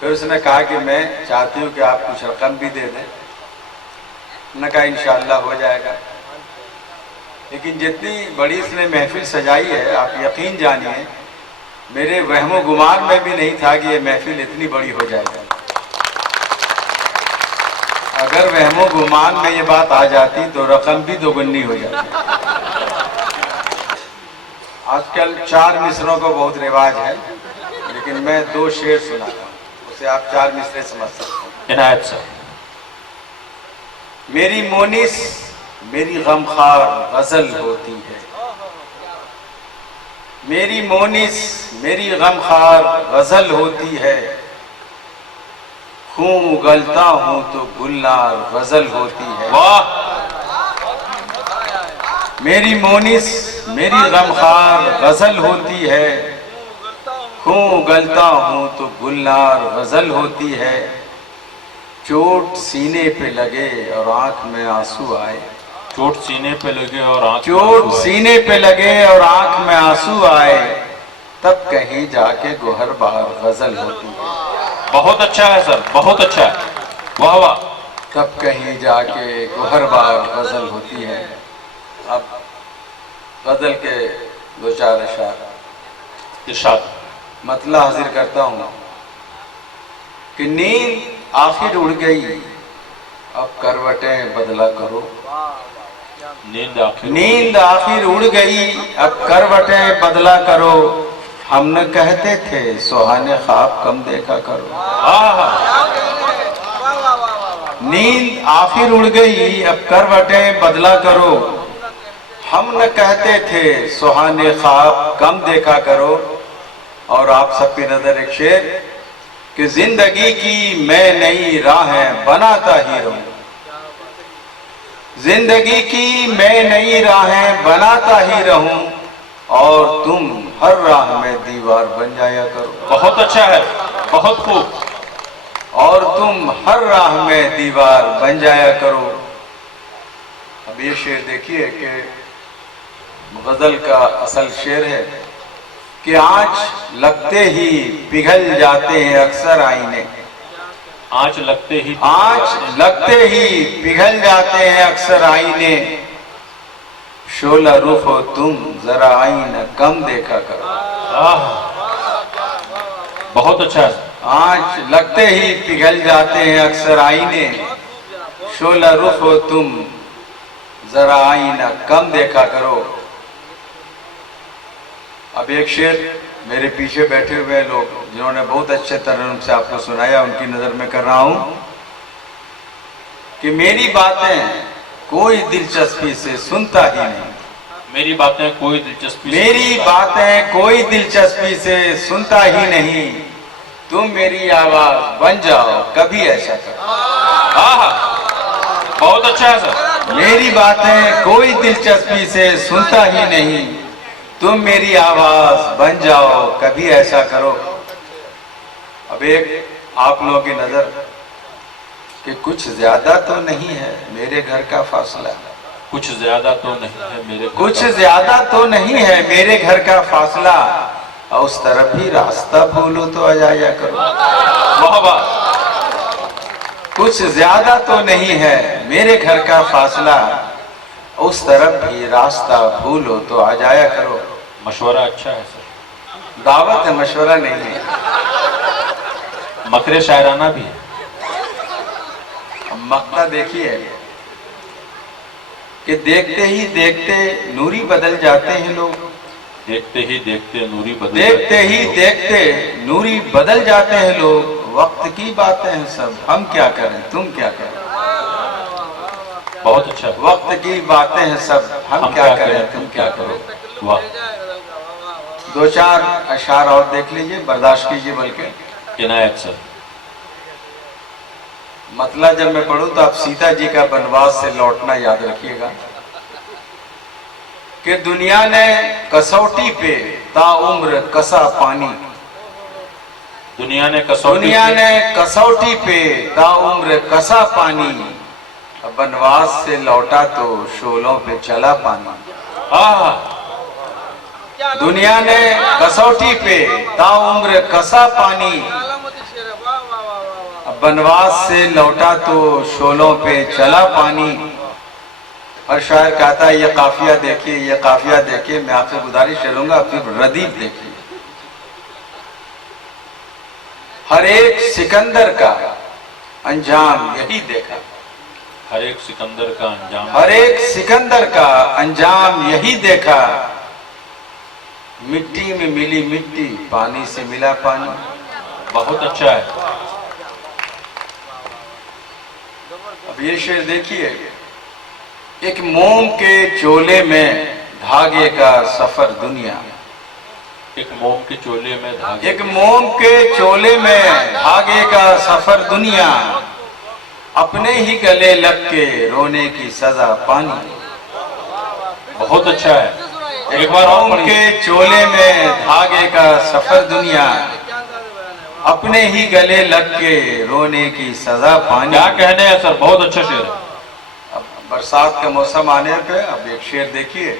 फिर उसने कहा कि मैं चाहती हूँ कि आप कुछ रकम भी दे दें। मैंने कहा इंशाअल्लाह हो जाएगा। लेकिन जितनी बड़ी इसने महफिल सजाई है, आप यकीन जानिए मेरे वहमो गुमान में भी नहीं था कि ये महफिल इतनी बड़ी हो जाएगी। अगर वहमो गुमान में ये बात आ जाती तो रकम भी दोगुनी हो जाती। आजकल 4 मिसरों का बहुत रिवाज है, लेकिन मैं 2 शेर सुनाता हूँ, उसे आप 4 मिसरे समझ सकते हैं। इनायत सर। मेरी मोनिस मेरी गमखार गजल होती है, मेरी मोनिस मेरी गमखार गजल होती है, खून उगलता हूं तो गुलनार गजल होती है। वाह। मेरी मोनिस मेरी गमखार गजल होती है, खून उगलता हूं तो गुलनार गजल होती है। चोट सीने पे लगे और आंख में आंसू आए, चोट सीने पे लगे और आंख में चोट आंसू आए। सीने पे लगे और आंख में आंसू आए, तब कहीं जाके गोहर बार गजल होती है। बहुत अच्छा है सर, बहुत अच्छा है। वाह वाह। तब कहीं जाके गोहर बार गजल होती है। अब गजल के 2-4 अशार इरशाद। मतला हाजिर करता हूं कि नींद आखिर उड़ गई, अब करवटें बदला करो। नींद आखिर उड़ गई, अब करवटें बदला करो। हम न कहते थे सुहाने ख्वाब कम देखा करो। नींद आखिर उड़ गई, अब करवटें बदला करो। हम न कहते थे सुहाने ख्वाब कम देखा करो। और आप सबकी नजर एक शेर कि जिंदगी की मैं नई राहें बनाता ही रहूं, जिंदगी की मैं नई राहें बनाता ही रहूं, और तुम हर राह में दीवार बन जाया करो। बहुत अच्छा है, बहुत खूब। और तुम हर राह में दीवार बन जाया करो। अब ये शेर देखिए कि गजल का असल शेर है कि आँच लगते ही पिघल जाते हैं अक्सर आईने, आँच लगते ही आँच लगते ही पिघल जाते हैं अक्सर आईने। शोला रुख हो तुम जरा आईना कम देखा करो। बहुत अच्छा है। आँच लगते ही पिघल जाते हैं अक्सर आईने, शोला रुख हो तुम जरा आईना कम देखा करो। अब एक शेर मेरे पीछे बैठे हुए लोग जिन्होंने बहुत अच्छे तरह से आपको सुनाया, उनकी नजर में कर रहा हूं कि मेरी बातें कोई दिलचस्पी से सुनता ही नहीं, मेरी बातें कोई दिलचस्पी मेरी बातें कोई दिलचस्पी से सुनता ही नहीं। तुम मेरी आवाज बन जाओ कभी ऐसा करो। बहुत अच्छा है सर। मेरी बातें कोई दिलचस्पी से सुनता ही नहीं, तुम मेरी आवाज बन जाओ कभी ऐसा करो। अब एक आप लोगों की नजर कि कुछ ज्यादा तो नहीं है मेरे घर का फासला, कुछ ज्यादा तो नहीं है मेरे घर कुछ ज्यादा तो नहीं है मेरे घर का फासला, और उस तरफ भी रास्ता भूलो तो आ जाया करो। वाह वाह। कुछ ज्यादा तो नहीं है मेरे घर का फासला, उस तरफ भी रास्ता भूलो तो आ जाया करो। मशवरा अच्छा है सर। दावत है, मशवरा नहीं है। मकरे शायराना भी है। मक्ता देखिए कि देखते ही देखते नूरी बदल जाते हैं लोग, देखते ही देखते नूरी बदल देखते ही देखते नूरी बदल जाते हैं लोग। वक्त की बातें हैं सब, हम क्या करें तुम क्या करें। बहुत अच्छा। वक्त की बातें हैं सब, हम क्या करें तुम क्या करो। वाह। 2-4 अशार और देख लीजिए, बर्दाश्त कीजिए बल्कि। इनायत सर। मतलब जब मैं पढ़ूं तो आप सीता जी का वनवास से लौटना याद रखिएगा कि दुनिया ने कसौटी पे ताउम्र कसा पानी, दुनिया ने कसौटी पे ताउम्र कसा पानी, वनवास से लौटा तो शोलों पे चला पानी। दुनिया ने कसौटी पे ताउम्र कसा पानी, वनवास से लौटा तो शोलों पे चला पानी। और शायर कहता है ये काफिया देखिए, ये काफिया देखिए। मैं आपसे गुजारिश करूंगा आप सिर्फ रदीफ देखिए। हर एक सिकंदर का अंजाम यही देखा, हर एक सिकंदर का अंजाम, हर एक सिकंदर का अंजाम यही देखा। मिट्टी में मिली मिट्टी, पानी से मिला पानी। बहुत अच्छा है। अब ये शेर देखिए, एक मोम के चोले में धागे का सफर दुनिया, एक मोम के चोले में धागे, एक मोम के चोले में धागे का सफर दुनिया, अपने ही गले लग के रोने की सजा पानी। बहुत अच्छा है, एक बार और मोम पढ़िए। के चोले में धागे का सफर दुनिया, अपने ही गले लग के रोने की सजा पानी। क्या कहने हैं सर, बहुत अच्छा शेर है। अब बरसात का मौसम आने पे अब एक शेर देखिए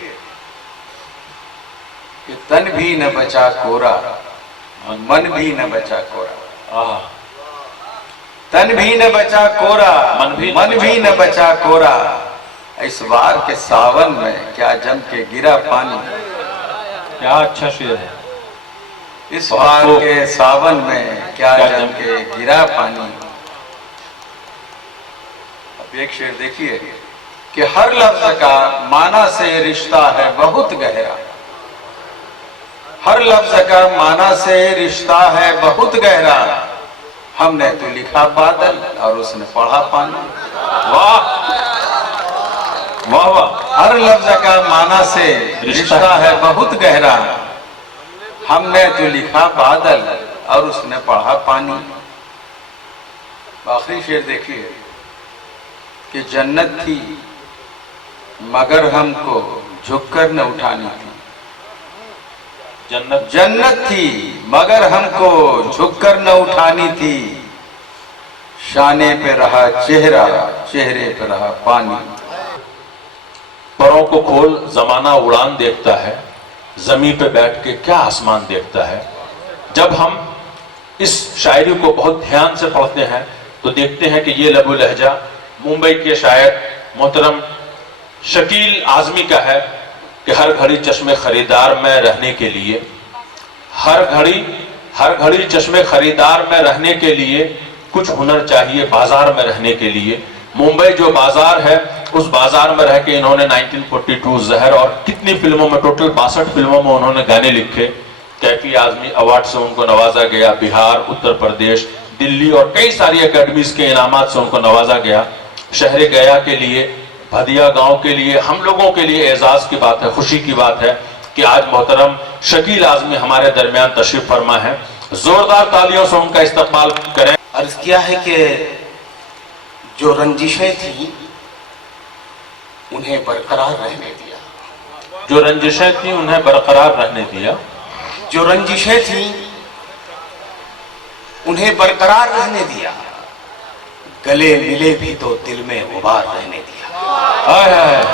कि तन भी न बचा कोरा, मन भी न बचा कोरा, आहा, तन भी न बचा कोरा, मन भी न बचा कोरा, इस बार के सावन में क्या जम के गिरा पानी। क्या अच्छा शेर है। इस बार के सावन में क्या जम के गिरा पानी। अब एक शेर देखिए कि हर लफ्ज का माना से रिश्ता है बहुत गहरा, हर लफ्ज का माना से रिश्ता है बहुत गहरा, हमने तो लिखा बादल और उसने पढ़ा पानी। वाह वाह वाह, हर लफ्ज का माना से रिश्ता है बहुत गहरा, हमने तो लिखा बादल और उसने पढ़ा पानी। आखिरी शेर देखिए कि जन्नत थी मगर हमको झुककर न उठानी थी, जन्नत जन्नत थी मगर हमको झुककर न उठानी थी, शाने पे रहा चेहरा, चेहरे पे रहा पानी। परों को खोल जमाना उड़ान देखता है, जमीन पे बैठ के क्या आसमान देखता है। जब हम इस शायरी को बहुत ध्यान से पढ़ते हैं तो देखते हैं कि ये लबो लहजा मुंबई के शायर मोहतरम शकील आजमी का है कि हर घड़ी चश्मे खरीदार में रहने के लिए, हर घड़ी चश्मे खरीदार में रहने के लिए कुछ हुनर चाहिए बाजार में रहने के लिए। मुंबई जो बाजार है उस बाजार में रह के इन्होंने 1942 जहर और कितनी फिल्मों में, टोटल 62 फिल्मों में उन्होंने गाने लिखे। कैफी आजमी अवार्ड से उनको नवाजा गया, बिहार, उत्तर प्रदेश, दिल्ली और कई सारी एकेडमीज के इनामात से उनको नवाजा गया। शहर गया के लिए, भदिया गांव के लिए, हम लोगों के लिए एजाज की बात है, खुशी की बात है कि आज मोहतरम शकील आजमी हमारे दरमियान तशरीफ फरमा है। जोरदार तालियों से उनका इस्तकबाल करें। अर्ज किया है कि जो रंजिशें थी उन्हें बरकरार रहने दिया, जो रंजिशें थी उन्हें बरकरार रहने दिया, जो रंजिशें थी उन्हें बरकरार रहने दिया, गले मिले भी तो दिल में उबार रहने दिया। हाय हाय,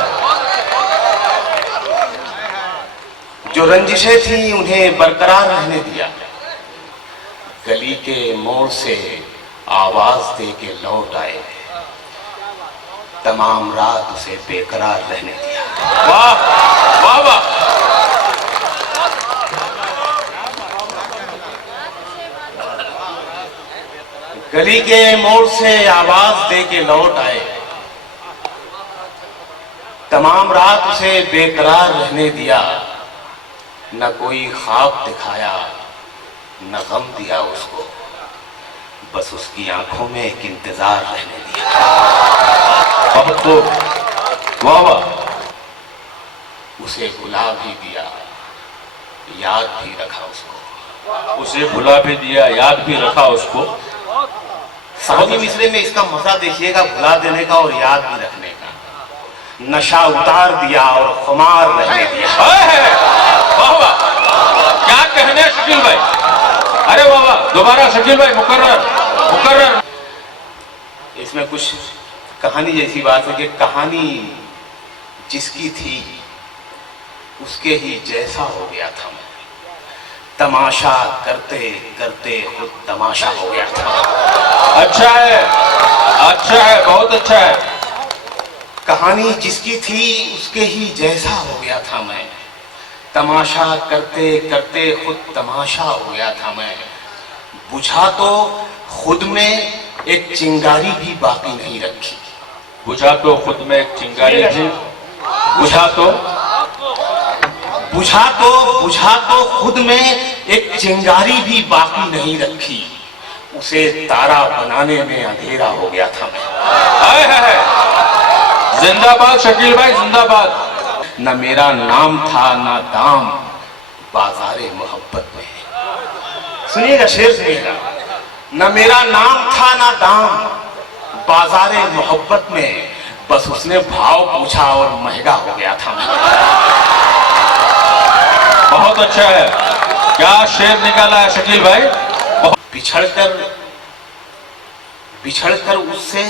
जो रंजिशें थी उन्हें बरकरार रहने दिया, गली के मोड़ से आवाज दे के लौट आए, तमाम रात उसे बेकरार रहने दिया। वाह वाह वाह, गली के मोड़ से आवाज दे के लौट आए, तमाम रात उसे बेकरार रहने दिया, न कोई ख्वाब दिखाया न गम दिया उसको, बस उसकी आंखों में एक इंतजार रहने दिया। अब तो वाह वाह, उसे भुला भी दिया, याद भी रखा उसको, उसे भुला भी दिया, याद भी रखा उसको। सानी मिसरे में इसका मजा देखिएगा, भुला देने का और याद भी रखने का। नशा उतार दिया और खुमार रहने दिया। वाह वाह, क्या कहने शकील भाई, अरे वाह वाह, दोबारा शकील भाई, मुकर्रर। इसमें कुछ कहानी जैसी बात है कि कहानी जिसकी थी उसके ही जैसा हो गया था मैं, तमाशा करते करते खुद तमाशा हो गया था। अच्छा है, अच्छा है, बहुत अच्छा है। कहानी जिसकी थी उसके ही जैसा हो गया था मैं, तमाशा करते करते खुद तमाशा हो गया था मैं, बुझा तो खुद में एक चिंगारी भी बाकी नहीं रखी, बुझा तो खुद में एक चिंगारी थी, बुझा तो खुद में एक चिंगारी भी बाकी नहीं रखी, उसे तारा बनाने में अंधेरा हो गया था मैं। हाय हाय, जिंदाबाद शकील भाई, जिंदाबाद। न मेरा नाम था न दाम बाजारे मोहब्बत में। सुनिएगा, शेर सुनिएगा। न मेरा नाम था न दाम बाजारे मोहब्बत में, बस उसने भाव पूछा और महंगा हो गया था मैं। बहुत अच्छा है, क्या शेर निकाला है शकील भाई। बिछड़कर उससे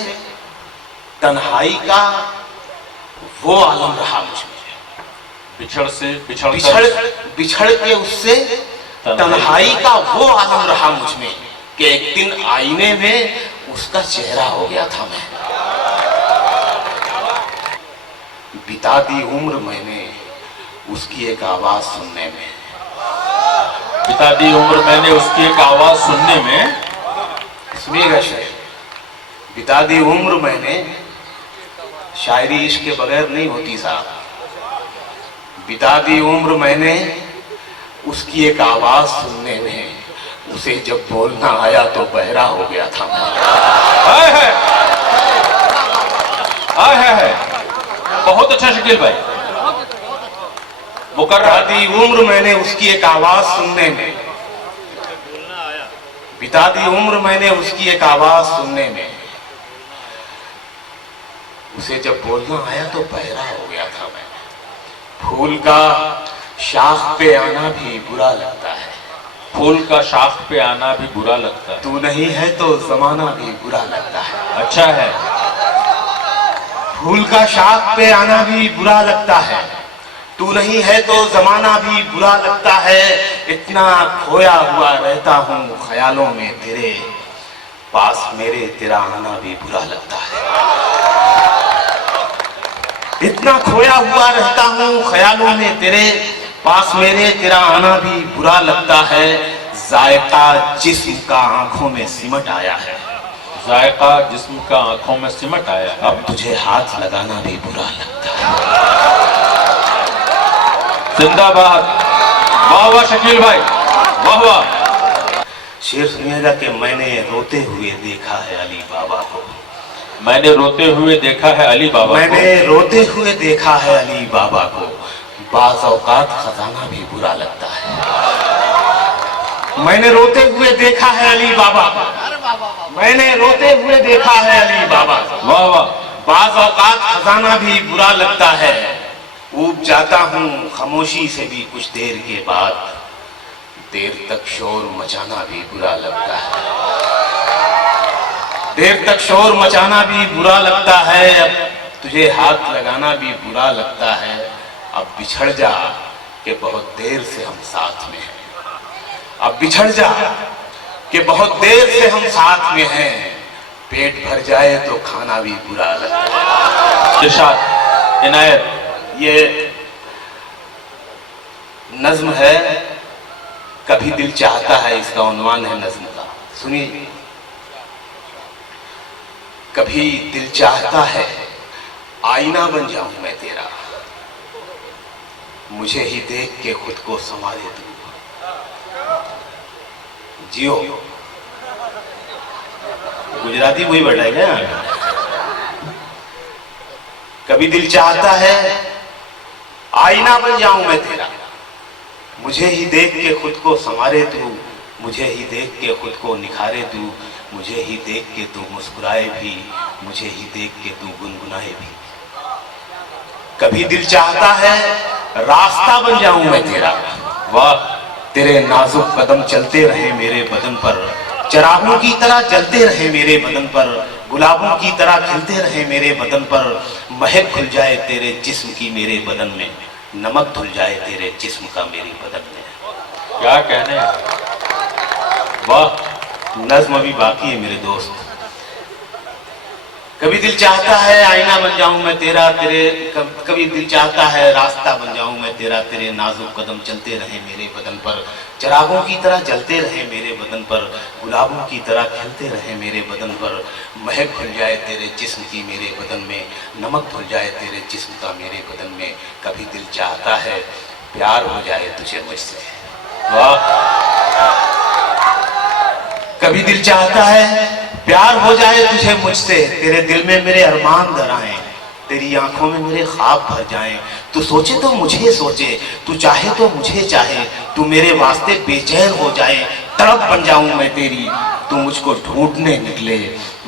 तन्हाई का वो आलम रहा मुझ में। बिछड़ के उससे तन्हाई का वो आलम रहा मुझ में कि एक दिन आईने में उसका चेहरा हो गया था मैं। बिता दी उम्र मैंने उसकी एक आवाज सुनने में। बिता दी उम्र मैंने उसकी एक आवाज सुनने में। सुनिएगा शेर। बिता दी उम्र मैंने, शायरी इश्क के बगैर नहीं होती साहब। बिता दी उम्र मैंने उसकी एक आवाज सुनने में, उसे जब बोलना आया तो बहरा हो गया था मैं। हाय हाय, हाय हाय, बहुत अच्छा शकील भाई। बिता दी उम्र मैंने उसकी एक आवाज सुनने में, बिता दी उम्र मैंने उसकी एक आवाज सुनने में, उसे जब बोलना आया तो बहरा हो गया था मैं। फूल का शाख पे आना भी बुरा लगता है। फूल का शाख पे आना भी बुरा लगता है। तू नहीं है तो जमाना भी बुरा लगता है। अच्छा है। फूल का शाख पे आना भी बुरा लगता है। तू नहीं है तो जमाना भी बुरा लगता है। इतना खोया हुआ रहता हूँ ख्यालों में तेरे, पास मेरे तेरा आना भी बुरा लगता है। इतना खोया हुआ रहता हूँ ख्यालों में तेरे, पास मेरे तेरा आना भी बुरा लगता है। जायका जिस्म का आंखों में सिमट आया है। जायका जिस्म का आंखों में सिमट आया है। अब तुझे हाथ लगाना भी बुरा लगता है। जिंदाबाद, वाह वाह शकील भाई, वाह वाह। शेर सुनिएगा कि मैंने रोते हुए देखा है अली बाबा को। मैंने रोते हुए देखा है अली बाबा को। मैंने रोते हुए देखा है अली बाबा को। बाज़ औक़ात खजाना भी बुरा लगता है। मैंने रोते हुए देखा है अली बाबा को। मैंने रोते हुए देखा है अली बाबा को। वाह वाह। बाज़ औक़ात खजाना भी बुरा लगता है। ऊब जाता हूँ खामोशी से भी कुछ देर के बाद, देर तक शोर मचाना भी बुरा लगता है। देर तक शोर मचाना भी बुरा लगता है। अब तुझे हाथ लगाना भी बुरा लगता है। अब बिछड़ जा कि बहुत देर से हम साथ में हैं। अब बिछड़ जा कि बहुत देर से हम साथ में हैं। पेट भर जाए तो खाना भी बुरा लगता है। इरशाद, इनायत। ये नज्म है, कभी दिल चाहता है, इसका उन्वान है नज्म का। सुनिए। कभी दिल चाहता है आईना बन जाऊं मैं तेरा, मुझे ही देख के खुद को संवारे तू। जियो। गुजराती वही बैठा है क्या? कभी दिल चाहता है आईना बन जाऊं मैं तेरा, मुझे ही देख के खुद को संवारे तू, मुझे ही देख के खुद को निखारे तू, मुझे ही देख के तू मुस्कुराए भी, मुझे ही देख के तू गुनगुनाए भी। कभी दिल चाहता है रास्ता बन जाऊं मैं तेरा, वाह तेरे नाजुक कदम चलते रहे मेरे बदन पर, चरागों की तरह जलते रहे मेरे बदन पर, गुलाबों की तरह खिलते रहे मेरे बदन पर, महक खुल जाए तेरे जिस्म की मेरे बदन में, नमक धुल जाए तेरे जिस्म का मेरे बदन में। क्या कहने, वाह। नज्म अभी बाकी है मेरे दोस्त। कभी दिल चाहता है आईना बन जाऊं मैं तेरा, कभी दिल चाहता है रास्ता बन जाऊं मैं तेरा, तेरे नाजुक कदम चलते रहे मेरे बदन पर, चिरागों की तरह जलते रहे मेरे बदन पर, गुलाबों की तरह खिलते रहे मेरे बदन पर, महक खुल जाए तेरे जिस्म की मेरे बदन में, नमक धुल जाए तेरे जिस्म का मेरे बदन में। कभी दिल चाहता है प्यार हो जाए तुझे मुझसे, वाह। कभी दिल चाहता है प्यार हो जाए तुझे मुझसे, तेरे दिल में मेरे अरमान दराएं, तेरी आंखों में मेरे ख्वाब भर जाएं। तू सोचे तो मुझे सोचे, तू चाहे तो मुझे चाहे, तू मेरे वास्ते बेचैन हो जाए, तड़प बन जाऊं मैं तेरी। तू मुझको ढूंढने निकले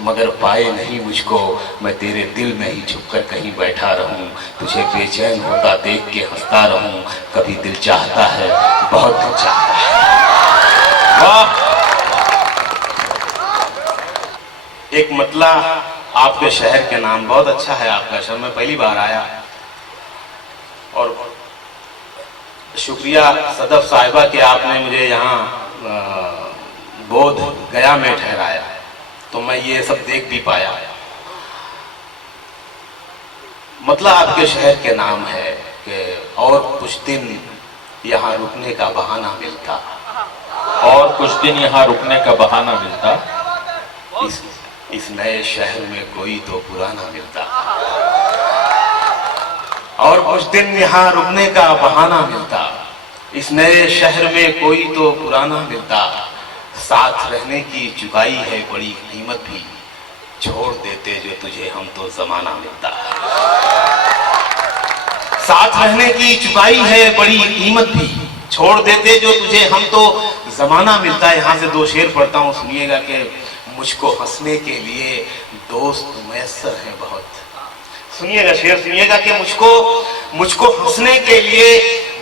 मगर पाए नहीं मुझको, मैं तेरे दिल में ही छुपकर कहीं बैठा रहूं, तुझे बेचैन होता देख के हंसता रहूं। कभी दिल चाहता है, बहुत दिल चाहता है। वाह, एक मतला आपके शहर के नाम, बहुत अच्छा है आपका शहर, मैं पहली बार आया। और शुक्रिया सदफ साहिबा कि आपने मुझे यहाँ बोध गया में ठहराया, तो मैं ये सब देख भी पाया। मतलब आपके शहर के नाम है कि और कुछ दिन यहाँ रुकने का बहाना मिलता, और कुछ दिन यहाँ रुकने का बहाना मिलता, इस नए शहर में कोई तो पुराना मिलता। और कुछ दिन यहाँ रुकने का बहाना मिलता, इस नए शहर में कोई तो पुराना मिलता। साथ रहने की चुकाई है बड़ी कीमत भी, छोड़ देते जो तुझे हम तो जमाना मिलता। साथ रहने की चुकाई है बड़ी कीमत भी, छोड़ देते जो तुझे हम तो जमाना मिलता। यहाँ से दो शेर पढ़ता हूँ, सुनिएगा कि मुझको हंसने के लिए दोस्त मैसर है बहुत। सुनिएगा शेर, सुनिएगा कि मुझको हंसने के लिए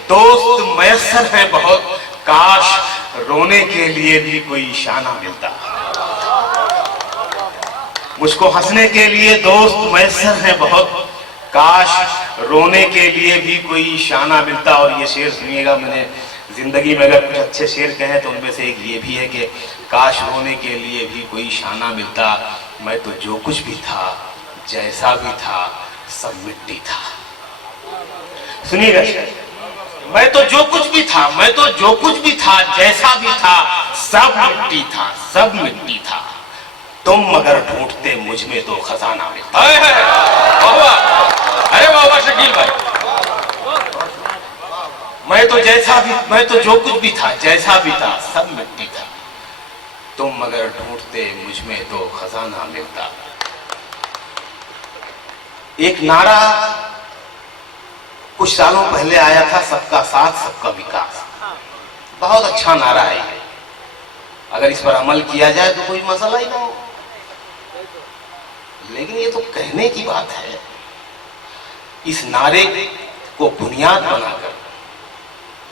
दोस्त मैसर है बहुत, काश रोने के लिए भी कोई शाना मिलता। मुझको हंसने के लिए दोस्त मैसर है बहुत, काश रोने के लिए भी कोई शाना मिलता। और ये शेर सुनिएगा, मैंने जिंदगी में अगर कुछ अच्छे शेर कहे तो उनमें से एक ये भी है कि काश रोने के लिए भी कोई शाना मिलता। मैं तो जो कुछ भी था, जैसा भी था, सब मिट्टी था। सुनिएगा शेर, मैं तो जो कुछ भी था, मैं तो जो कुछ भी था, जैसा भी था, सब मिट्टी था, सब मिट्टी था। तुम मगर ढूंढते मुझ में तो खजाना मिलता। अरे वाह शकील भाई, मैं तो जो कुछ भी था, जैसा भी था, सब मिट्टी था। तुम मगर ढूंढते मुझ में तो खजाना मिलता। एक नारा कुछ सालों पहले आया था, सबका साथ सबका विकास। बहुत अच्छा नारा है ये, अगर इस पर अमल किया जाए तो कोई मसला ही ना हो। लेकिन ये तो कहने की बात है। इस नारे को बुनियाद बनाकर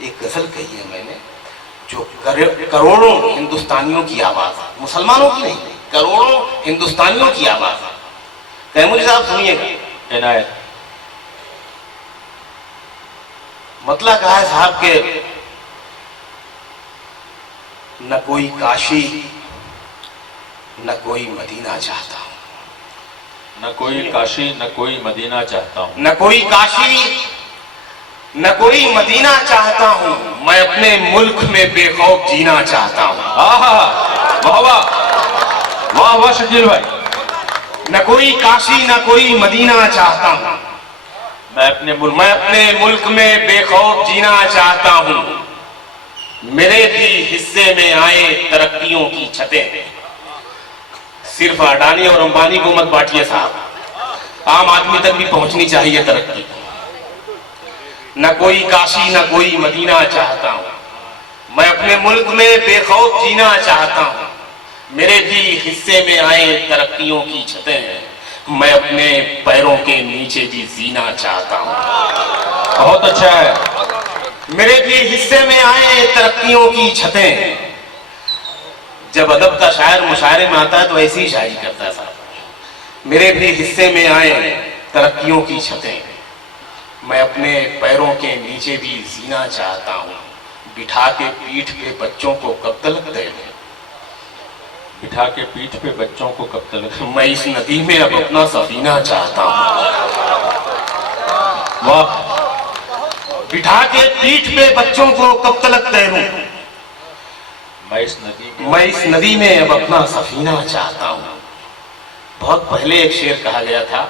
एक गजल कही है मैंने, जो करोड़ों हिंदुस्तानियों की आवाज है, मुसलमानों की नहीं, करोड़ों हिंदुस्तानियों की आवाज है। तैमूरी साहब सुनिएगा। इनायत, मतलब कहा है साहब के न कोई काशी न कोई मदीना चाहता हूं, न कोई काशी न कोई मदीना चाहता हूँ, न कोई काशी न कोई मदीना चाहता हूं, मैं अपने मुल्क में बेखौफ जीना चाहता हूं। वाह वाह वाह वाह शकील भाई, न कोई काशी न कोई मदीना चाहता हूं, मैं अपने मुल्क में बेखौफ जीना चाहता हूं। मेरे भी हिस्से में आए तरक्कियों की छतें। सिर्फ अडानी और अंबानी को मत बांटिए साहब, आम आदमी तक भी पहुंचनी चाहिए तरक्की। न कोई काशी न कोई मदीना चाहता हूं, मैं अपने मुल्क में बेखौफ जीना चाहता हूं। मेरे भी हिस्से में आए तरक्कियों की छतें, मैं अपने पैरों के नीचे भी जीना चाहता हूं। बहुत अच्छा है। मेरे भी हिस्से में आए तरक्कियों की छतें। जब अदब का शायर मुशायरे में आता है तो ऐसी ही शायरी करता है साहब। मेरे भी हिस्से में आए तरक्कियों की छतें, मैं अपने पैरों के नीचे भी जीना चाहता हूं। बिठा के पीठ पे बच्चों को कब तक दे दूं, बिठा के पीठ पे बच्चों को कब तक, मैं इस नदी में अब अपना सफीना चाहता हूं। वाह, बिठा के पीठ पे बच्चों को कब तक तैरूं, मैं इस नदी में अब अपना सफीना चाहता हूं। बहुत पहले एक शेर कहा गया था,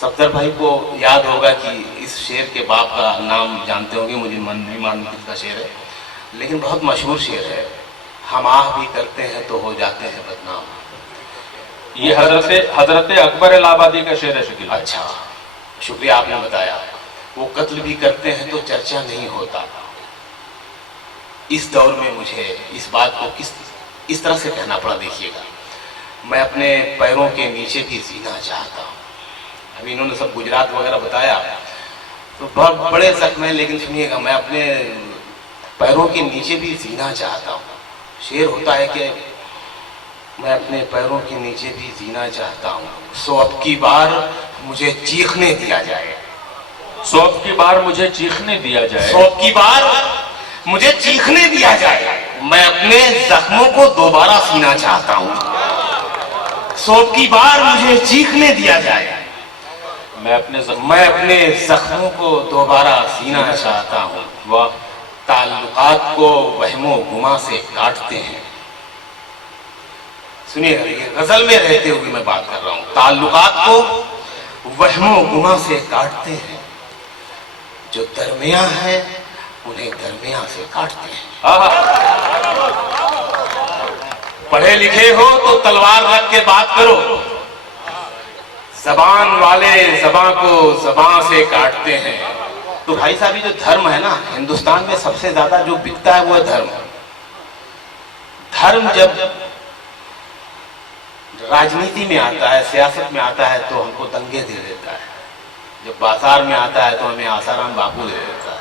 सफदर भाई को याद होगा कि इस शेर के बाप का नाम जानते होंगे, मुझे मन नहीं मालूम किसका शेर है, लेकिन बहुत मशहूर शेर है। हम आह भी करते हैं तो हो जाते हैं बदनाम। ये हजरत अकबर इलाहाबादी का शेर है शकील। अच्छा, शुक्रिया आपने बताया। वो कत्ल भी करते हैं तो चर्चा नहीं होता। इस दौर में मुझे इस बात को इस तरह से कहना पड़ा। देखिएगा, मैं अपने पैरों के नीचे भी जीना चाहता हूँ। अभी इन्होंने सब गुजरात वगैरह बताया तो बहुत बड़े जख्म हैं, लेकिन सुनिएगा, मैं अपने पैरों के नीचे भी जीना चाहता हूँ। शेर होता है कि मैं अपने पैरों के नीचे भी जीना चाहता हूँ, सो अब की बार मुझे चीखने दिया जाए। सो अब की बार मुझे चीखने दिया जाए। सो अब की बार मुझे चीखने दिया जाए। मैं अपने जख्मों को दोबारा सीना चाहता हूँ। सो अब की बार मुझे चीखने दिया जाए। मैं अपने जख्मों को दोबारा सीना चाहता हूँ। वाह। ताल्लुकात को वहमो गुमा से काटते हैं। सुनिएगा, ये गजल में रहते हुए मैं बात कर रहा हूँ। ताल्लुकात को वहमो गुमा से काटते हैं, जो दरमियां है उन्हें दरमियां से काटते हैं। पढ़े लिखे हो तो तलवार रख के बात करो, जबान वाले जबां को जबां से काटते हैं। तो भाई साहब, ये जो धर्म है ना, हिंदुस्तान में सबसे ज्यादा जो बिकता है वो है धर्म। धर्म जब राजनीति में आता है, सियासत में आता है, तो हमको दंगे दे देता है। जब बाजार में आता है तो हमें आसाराम बापू दे देता है।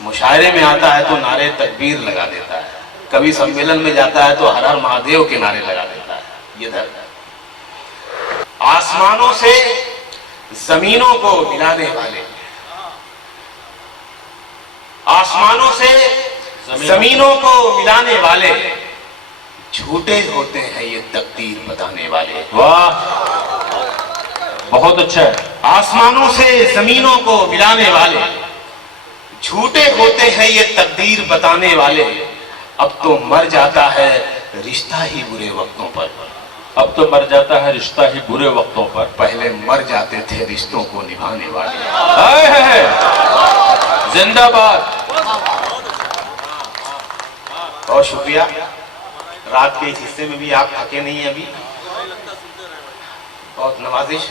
मुशायरे में आता है तो नारे तकबीर लगा देता है। कभी सम्मेलन में जाता है तो हर हर महादेव के नारे लगा देता है। ये धर्म है। आसमानों से जमीनों को मिलाने वाले, आसमानों से जमीनों को मिलाने वाले, झूठे होते हैं ये तकदीर बताने वाले। वाह, बहुत अच्छा है। आसमानों से जमीनों को मिलाने वाले, झूठे होते हैं ये तकदीर बताने वाले। अब तो मर जाता है रिश्ता ही बुरे वक्तों पर। अब तो मर जाता है रिश्ता ही बुरे वक्तों पर। पहले मर जाते थे रिश्तों को निभाने वाले। जिंदाबाद। बहुत शुक्रिया। रात के इस हिस्से में भी आप थके नहीं हैं अभी, बहुत नवाजिश।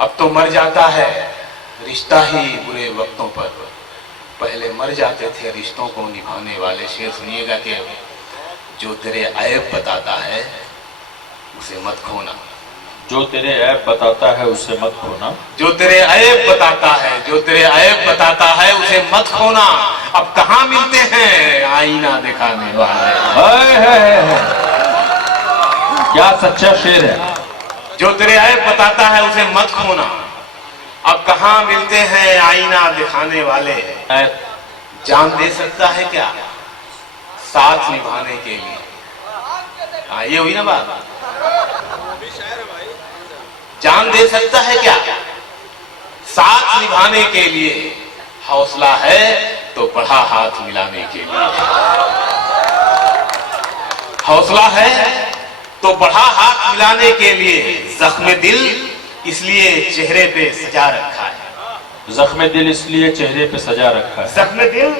अब तो मर जाता है रिश्ता ही बुरे वक्तों पर, पहले मर जाते थे रिश्तों को निभाने वाले। शेर सुनिएगा कि जो तेरे ऐब बताता है उसे मत खोना। जो तेरे ऐब बताता है उसे मत खोना। जो तेरे ऐब बताता है, जो तेरे ऐब बताता है उसे मत खोना। अब कहाँ मिलते हैं आईना दिखाने वाले। क्या सच्चा शेर है। जो तेरे ऐब बताता है उसे मत खोना। अब कहाँ मिलते हैं आईना दिखाने वाले। जान दे सकता है क्या साथ निभाने के लिए। हाँ, ये हुई ना बात। जान दे सकता है क्या साथ निभाने के लिए। हौसला है तो बढ़ा हाथ मिलाने के लिए। हौसला है तो बढ़ा हाथ मिलाने के लिए। जख्म दिल इसलिए चेहरे पे सजा रखा है। जख्म दिल इसलिए चेहरे पे सजा रखा है। जख्म दिल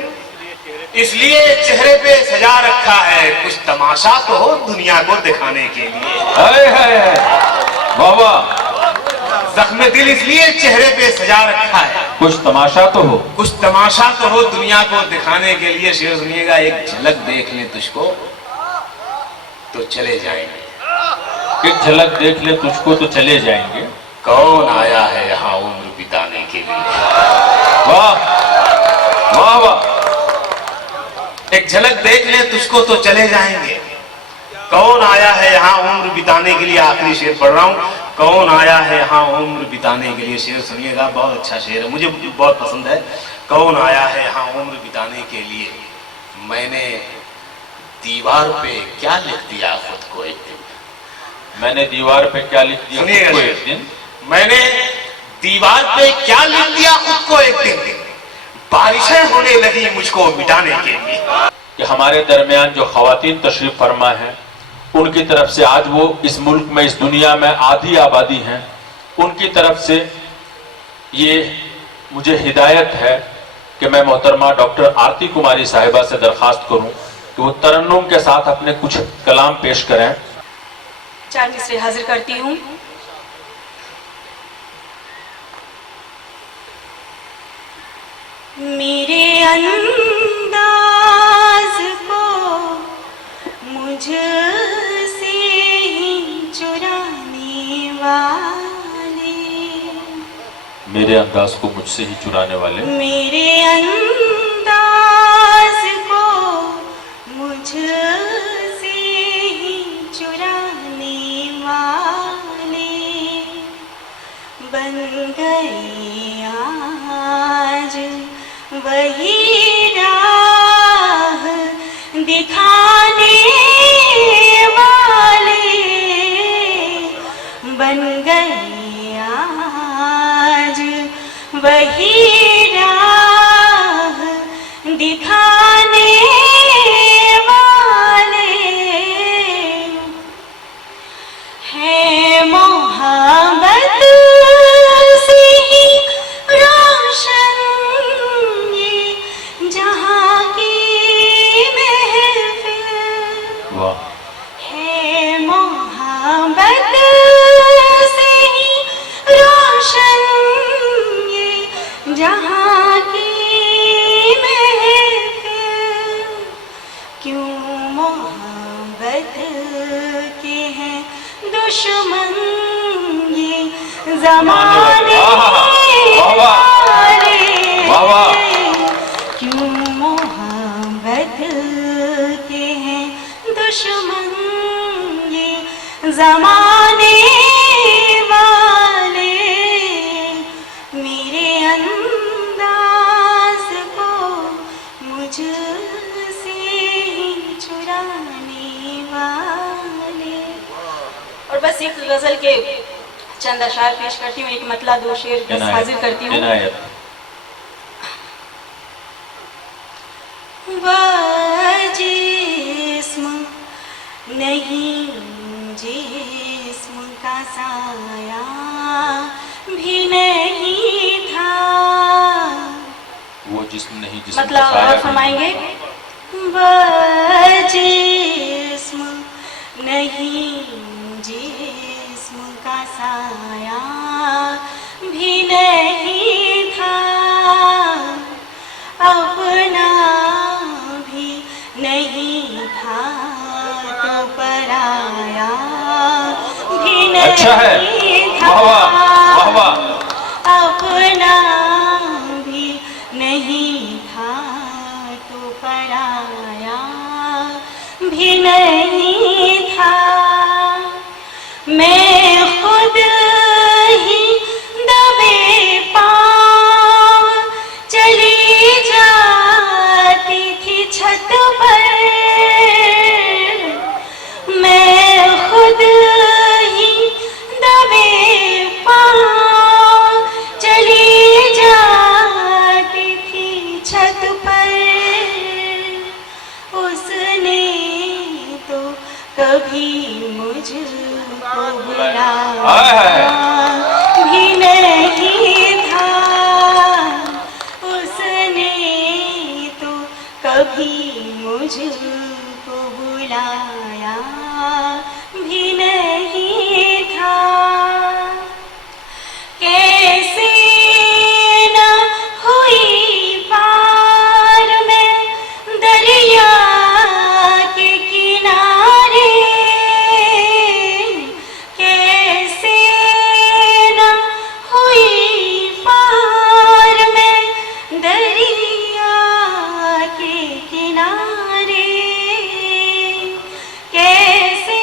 इसलिए चेहरे पे सजा रखा है। कुछ तमाशा तो हो दुनिया को दिखाने के लिए। बाबा, जख्म दिल इसलिए चेहरे पे सजा रखा है। कुछ तमाशा तो हो, कुछ तमाशा तो हो दुनिया को दिखाने के लिए। शेर सुनिएगा, एक झलक देख ले तुझको तो चले जाएंगे। एक झलक देख ले तुझको तो चले जाएंगे। कौन आया है यहाँ उम्र बिताने के लिए। वाह वाह वाह। एक झलक देख ले तुझको तो चले जाएंगे। कौन आया है यहाँ उम्र बिताने के लिए। आखिरी शेर पढ़ रहा हूँ। कौन आया है यहाँ उम्र बिताने के लिए। शेर सुनिएगा, बहुत अच्छा शेर है, मुझे बहुत पसंद है। कौन आया है यहाँ उम्र बिताने के लिए। मैंने दीवार पे क्या लिख दिया खुद को एक दिन। मैंने दीवार पे क्या लिख दिया खुद को एक दिन। मैंने दीवार पे क्या लिख दिया खुद को एक दिन। बारिशें होने लगी मुझको मिटाने के लिए। कि हमारे दरमियान जो खवातीन तशरीफ फरमा है, उनकी तरफ से आज वो इस मुल्क में, इस दुनिया में आधी आबादी हैं, उनकी तरफ से ये मुझे हिदायत है कि मैं मोहतरमा डॉक्टर आरती कुमारी साहिबा से दरख्वास्त करूं कि वो तरन्नुम के साथ अपने कुछ कलाम पेश करें। 4 मिसरे हाजिर करती हूँ। मेरे अंदाज को मुझसे ही चुराने वाले, मेरे अंदाज को मुझसे ही चुराने वाले, मेरे अंदाज को मुझसे ही चुराने वाले बन गए आज वही राह दिखाने वाले बन गए आज वही राह दिखाने वाले है मोहब्बत से ही रोशन ये जहाँ की महफिल, वाह, है मोहब्बत से ही रोशन ये जहाँ की महफिल, क्यों मोहब्बत के हैं दुश्मन ये ज़माने वाले, क्यों मोहब्बत के हैं दुश्मन ये ज़माने वाले मेरे अंदाज को मुझसे ही चुराने वाले। और बस एक गजल के चंद अशार पेश करती हूँ, एक मतला 2 शेर बस हाजिर करती हूँ। वह जिस्म नहीं जिस्म का साया भी नहीं था, वो जिस्म नहीं जिस्म मतलब का साया और भी फरमाएंगे वह जिस्म नहीं जिस्म का साया भी नहीं था, अपना भी नहीं था तो पराया भी नहीं अच्छा है, था, वाह वाह वाह, अपना भी नहीं था तो पराया भी नहीं था, मैं खुद ही दबे पाँव चली जाती थी छत पर, मैं खुद ही दबे पाँव चली जाती थी छत पर, उसने तो कभी मुझको बुलाया भी नहीं था, उसने तो कभी मुझको बुलाया भी नहीं था, कैसे न हुई पार में दरिया के किनारे, कैसे न हुई पार में दरिया के किनारे, कैसे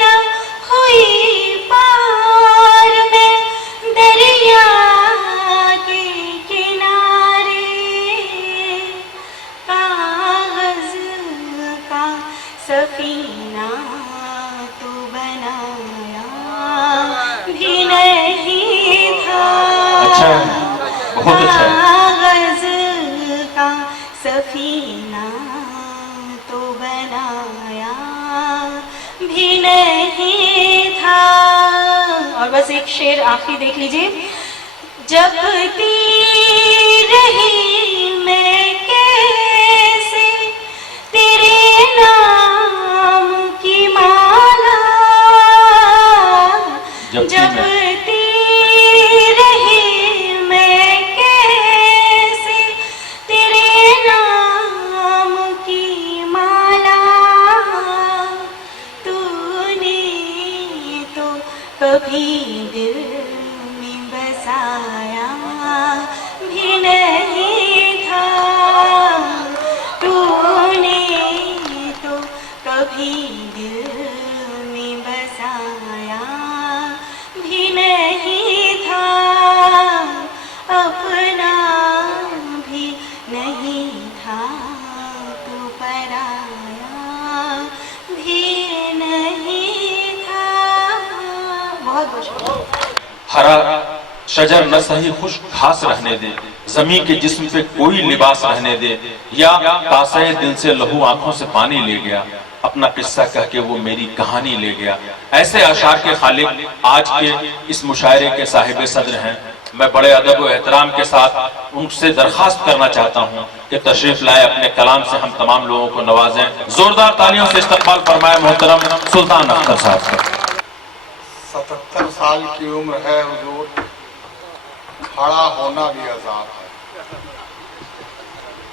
न हुई पार में दरिया के किनारे, कागज का सफीना तो बनाया भी नहीं था, अच्छा है, बहुत अच्छा है। कागज का सफीना तो बनाया भी नहीं था। और बस एक शेर आखिरी देख लीजिए, जपती रही मैं कैसे कभी दिल में बसाया भी नहीं था, तूने तो कभी दिल में बसाया भी नहीं था, अपना भी नहीं था, तू पराया भी नहीं था। बहुत बहुत हरा शजर न सही खुश घास रहने दे, जमी के जिस्म पे कोई लिबास रहने दे, या तासे दिल से लहू आंखों से पानी ले गया, अपना किस्सा कह के वो मेरी कहानी ले गया। ऐसे अशार के खालिक आज के इस मुशायरे के साहिब सदर हैं। मैं बड़े अदब व एहतराम के साथ उनसे दरखास्त करना चाहता हूं कि तशरीफ लाए, अपने कलाम से हम तमाम लोगों को नवाजें। जोरदार तालियों से इस्तकबाल फरमाए मोहतरम सुल्तान अख्तर साहब का। 77 साल की उम्र है हुजूर, खड़ा होना भी अजाब है।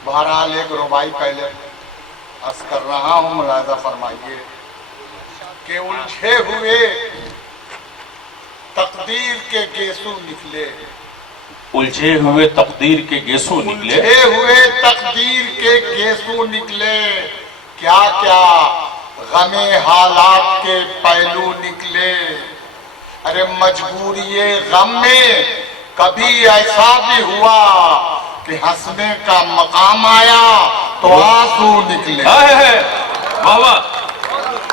बहरहाल एक रुबाई पहले अर्ज कर रहा हूँ, मुलाजा फरमाइए कि उलझे हुए तकदीर के गेसू निकले, उलझे हुए तकदीर के गेसू निकले, उलझे हुए तकदीर के गेसू निकले, क्या क्या गमे हालात के पहलू निकले। अरे मजबूरी गम में कभी ऐसा भी हुआ कि हंसने का मकाम आया तो आंसू निकले।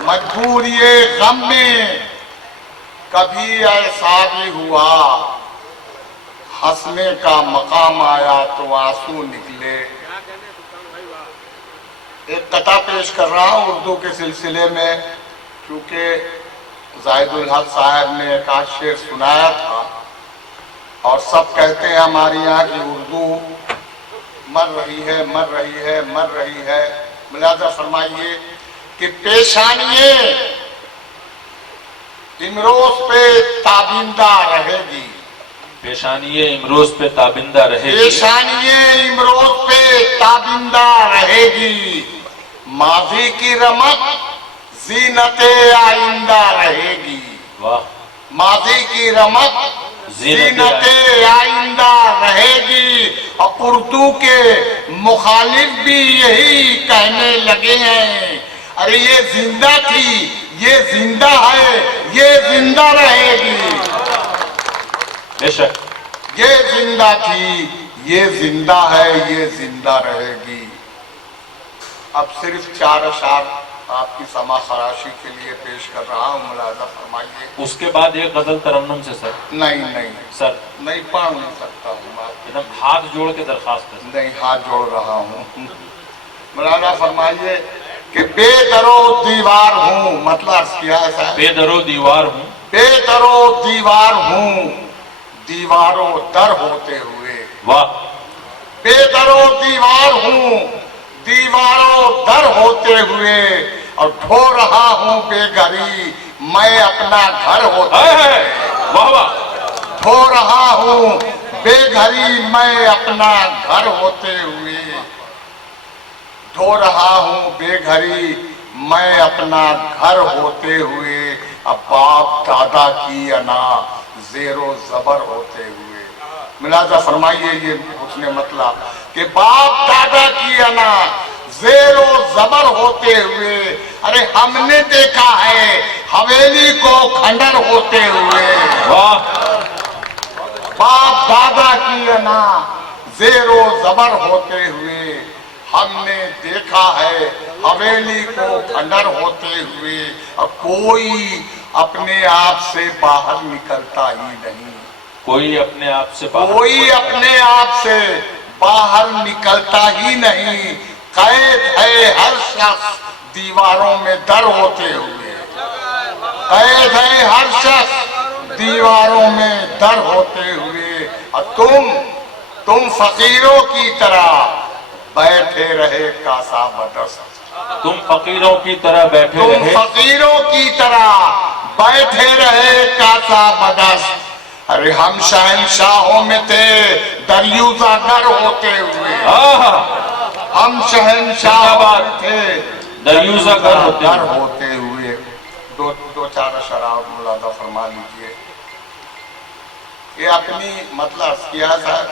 मजबूरी गम में कभी ऐसा भी हुआ, हंसने का मकाम आया तो आंसू निकले। एक कथा पेश कर रहा हूँ उर्दू के सिलसिले में, क्योंकि जाहिदुल हक साहब ने एक आध शेर सुनाया था और सब कहते हैं हमारे यहाँ की उर्दू मर रही है, मर रही है, मर रही है। मुलाजा फरमाइए कि पेशानिये इमरोज पे ताबिंदा रहेगी, पेशानिये इमरोज पे ताबिंदा रहेगी, पेशानिये इमरोज पे ताबिंदा रहेगी, माजी की रमक जीनते आइंदा रहेगी। वाह, माजी की रमक जीनते आइंदा रहेगी। और उर्दू के मुखालिफ भी यही कहने लगे हैं, अरे ये जिंदा थी, ये जिंदा है, ये जिंदा रहेगी। बेशक ये जिंदा थी, ये जिंदा है, ये जिंदा रहेगी। अब सिर्फ 4 अशार आपकी समा खराशी के लिए पेश कर रहा हूँ, मुलाजा फरमाइए। उसके बाद एक गजल तरन्नुम से सर। नहीं नहीं सर, नहीं पढ़ नहीं सकता हूँ, एकदम हाथ जोड़ के दरखास्त है। नहीं, हाथ जोड़ रहा हूँ। मुलाजा फरमाइए कि बेदरो दीवार हूँ, मतलब क्या है साहब? बेदरो दीवार हूँ, बेदरो दीवार हूँ, दीवारों दर होते हुए। वाह, बेदरो दीवार हूँ, दीवारों दर होते हुए, और ढो रहा हूँ बेघरी मैं अपना घर होते हुए। वाह वाह, ढो रहा हूँ बेघरी मैं अपना घर होते हुए, ढो रहा हूँ बेघरी मैं अपना घर होते हुए। अब बाप दादा की अना जेरो जबर होते हुए। मुलाजा फरमाइए ये उसने मतलब कि बाप दादा की अना जेरो जबर होते हुए। अरे हमने देखा है हवेली को खंडर होते हुए। वाह, बाप दादा की अना जेरो जबर होते हुए, हमने देखा है हवेली को खंडर होते हुए। और कोई अपने आप से बाहर निकलता ही नहीं, कोई अपने आप से बाहर, कोई अपने आप से बाहर निकलता ही नहीं। कैद है हर शख्स दीवारों में दर होते हुए, कैद है हर शख्स दीवारों में दर होते हुए। और तुम फकीरों की तरह बैठे रहे कासा बदस, तुम फकीरों की तरह बैठे तुम रहे, फकीरों की तरह बैठे रहे कासा बदस। अरे हम शहनशाहों में थे दरियूजा गर होते हुए, हम शहनशाह थे दरियूजा गर होते हुए। दो चार अशरा और मुलादा फरमा लीजिए। ये अपनी मतलब किया सर,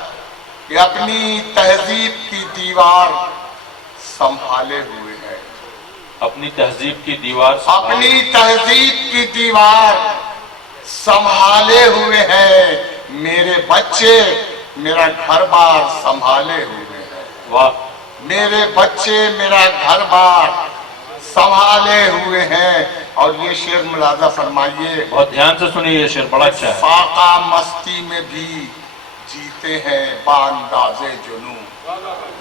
ये अपनी तहजीब की दीवार संभाले हुए है। अपनी तहजीब की दीवार अपनी तहजीब की दीवार संभाले हुए हैं। मेरे बच्चे मेरा घर बार संभाले हुए हैं। वाह। मेरे बच्चे मेरा घर बार संभाले हुए हैं। और ये शेर मुलाजा फरमाइए, बहुत ध्यान से सुनिए, ये शेर बड़ा अच्छा है। फाका मस्ती में भी जीते हैं बांदाज़े जुनू।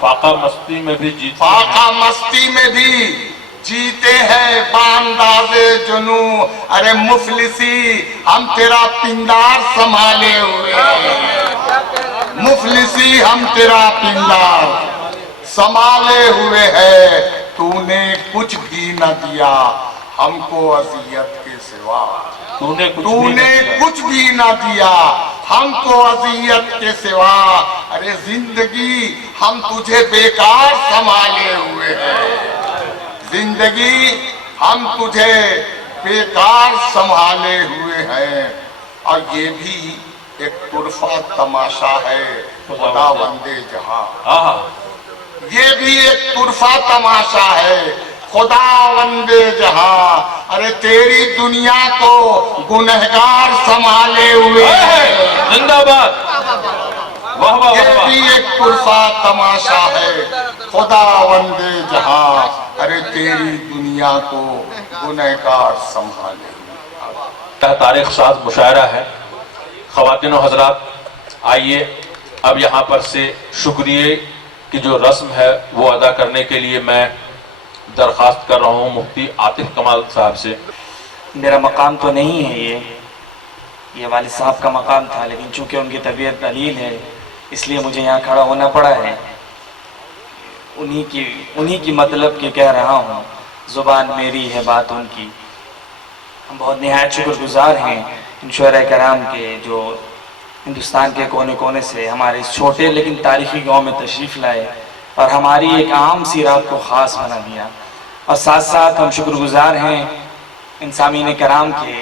फाका मस्ती में भी जीते फाका मस्ती में भी जीते हैं बांदाज़े जुनू। अरे मुफलिसी हम तेरा पिंडार संभाले हुए हैं। मुफलिसी हम तेरा पिंडार संभाले हुए है। तूने कुछ भी न दिया हमको अजियत के सिवा। तूने कुछ भी न दिया हमको अजियत के सिवा। अरे जिंदगी हम तुझे बेकार संभाले हुए हैं। जिंदगी हम तुझे बेकार संभाले हुए हैं। और ये भी एक तुरफा तमाशा है खुदा वंदे जहां। ये भी एक तुरफा तमाशा है खुदा वंदे जहां। अरे तेरी दुनिया को गुनहगार संभाले हुए हैं। जिंदाबाद। वाह वाह। ये भी एक तुरफा तमाशा है खुदा वंदे जहां। अरे तेरी दुनिया को गुनहगार संभाले हुए। तारीख साज मुशायरा है। ख्वातीन व हजरात, आइए अब यहाँ पर से शुक्रिया की जो रस्म है वो अदा करने के लिए मैं दरख्वास्त कर रहा हूँ मुफ्ती आतिफ कमाल साहब से। मेरा मकाम तो नहीं है ये वालिद साहब का मकाम था, लेकिन चूंकि उनकी तबीयत दलील है इसलिए मुझे यहाँ खड़ा होना पड़ा है। उन्हीं की मतलब के कह रहा हूँ। ज़ुबान मेरी है बात उनकी। हम बहुत निहायत शुक्रगुजार हैं इन शुअरा कराम के जो हिंदुस्तान के कोने कोने से हमारे इस छोटे लेकिन तारीखी गांव में तशरीफ़ लाए और हमारी एक आम सी रात को ख़ास बना दिया। और साथ साथ हम शुक्रगुजार हैं इन सामीन कराम के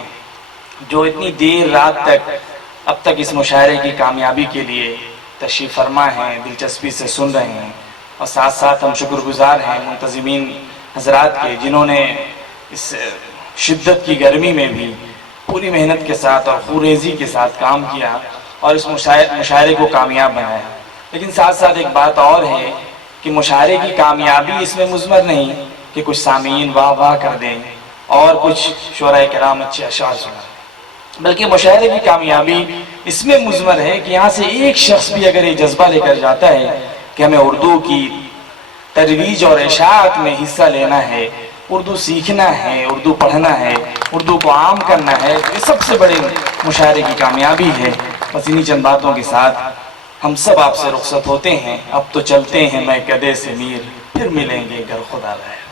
जो इतनी देर रात तक अब तक इस मुशायरे की कामयाबी के लिए तशरीफ़ फरमा हैं, दिलचस्पी से सुन रहे हैं। और साथ साथ हम शुक्रगुजार हैं मुंतज़िमीन हजरात के जिन्होंने इस शिद्दत की गर्मी में भी पूरी मेहनत के साथ और खुरेज़ी के साथ काम किया और इस मुशायरे को कामयाब बनाया। लेकिन साथ साथ एक बात और है कि मुशायरे की कामयाबी इसमें मुज़मर नहीं कि कुछ सामीन वाह वाह कर दें और कुछ शुअराए किराम अच्छे अशार सुना, बल्कि मुशायरे की कामयाबी इसमें मुज़मर है कि यहाँ से एक शख्स भी अगर ये जज्बा लेकर जाता है कि हमें उर्दू की तरवीज और इशाअत में हिस्सा लेना है, उर्दू सीखना है, उर्दू पढ़ना है, उर्दू को आम करना है, तो ये सबसे बड़े मुशायरे की कामयाबी है। बस इन्हीं चंद बातों के साथ हम सब आपसे रुखसत होते हैं। अब तो चलते हैं मैं कदे से मीर, फिर मिलेंगे अगर खुदा रहे।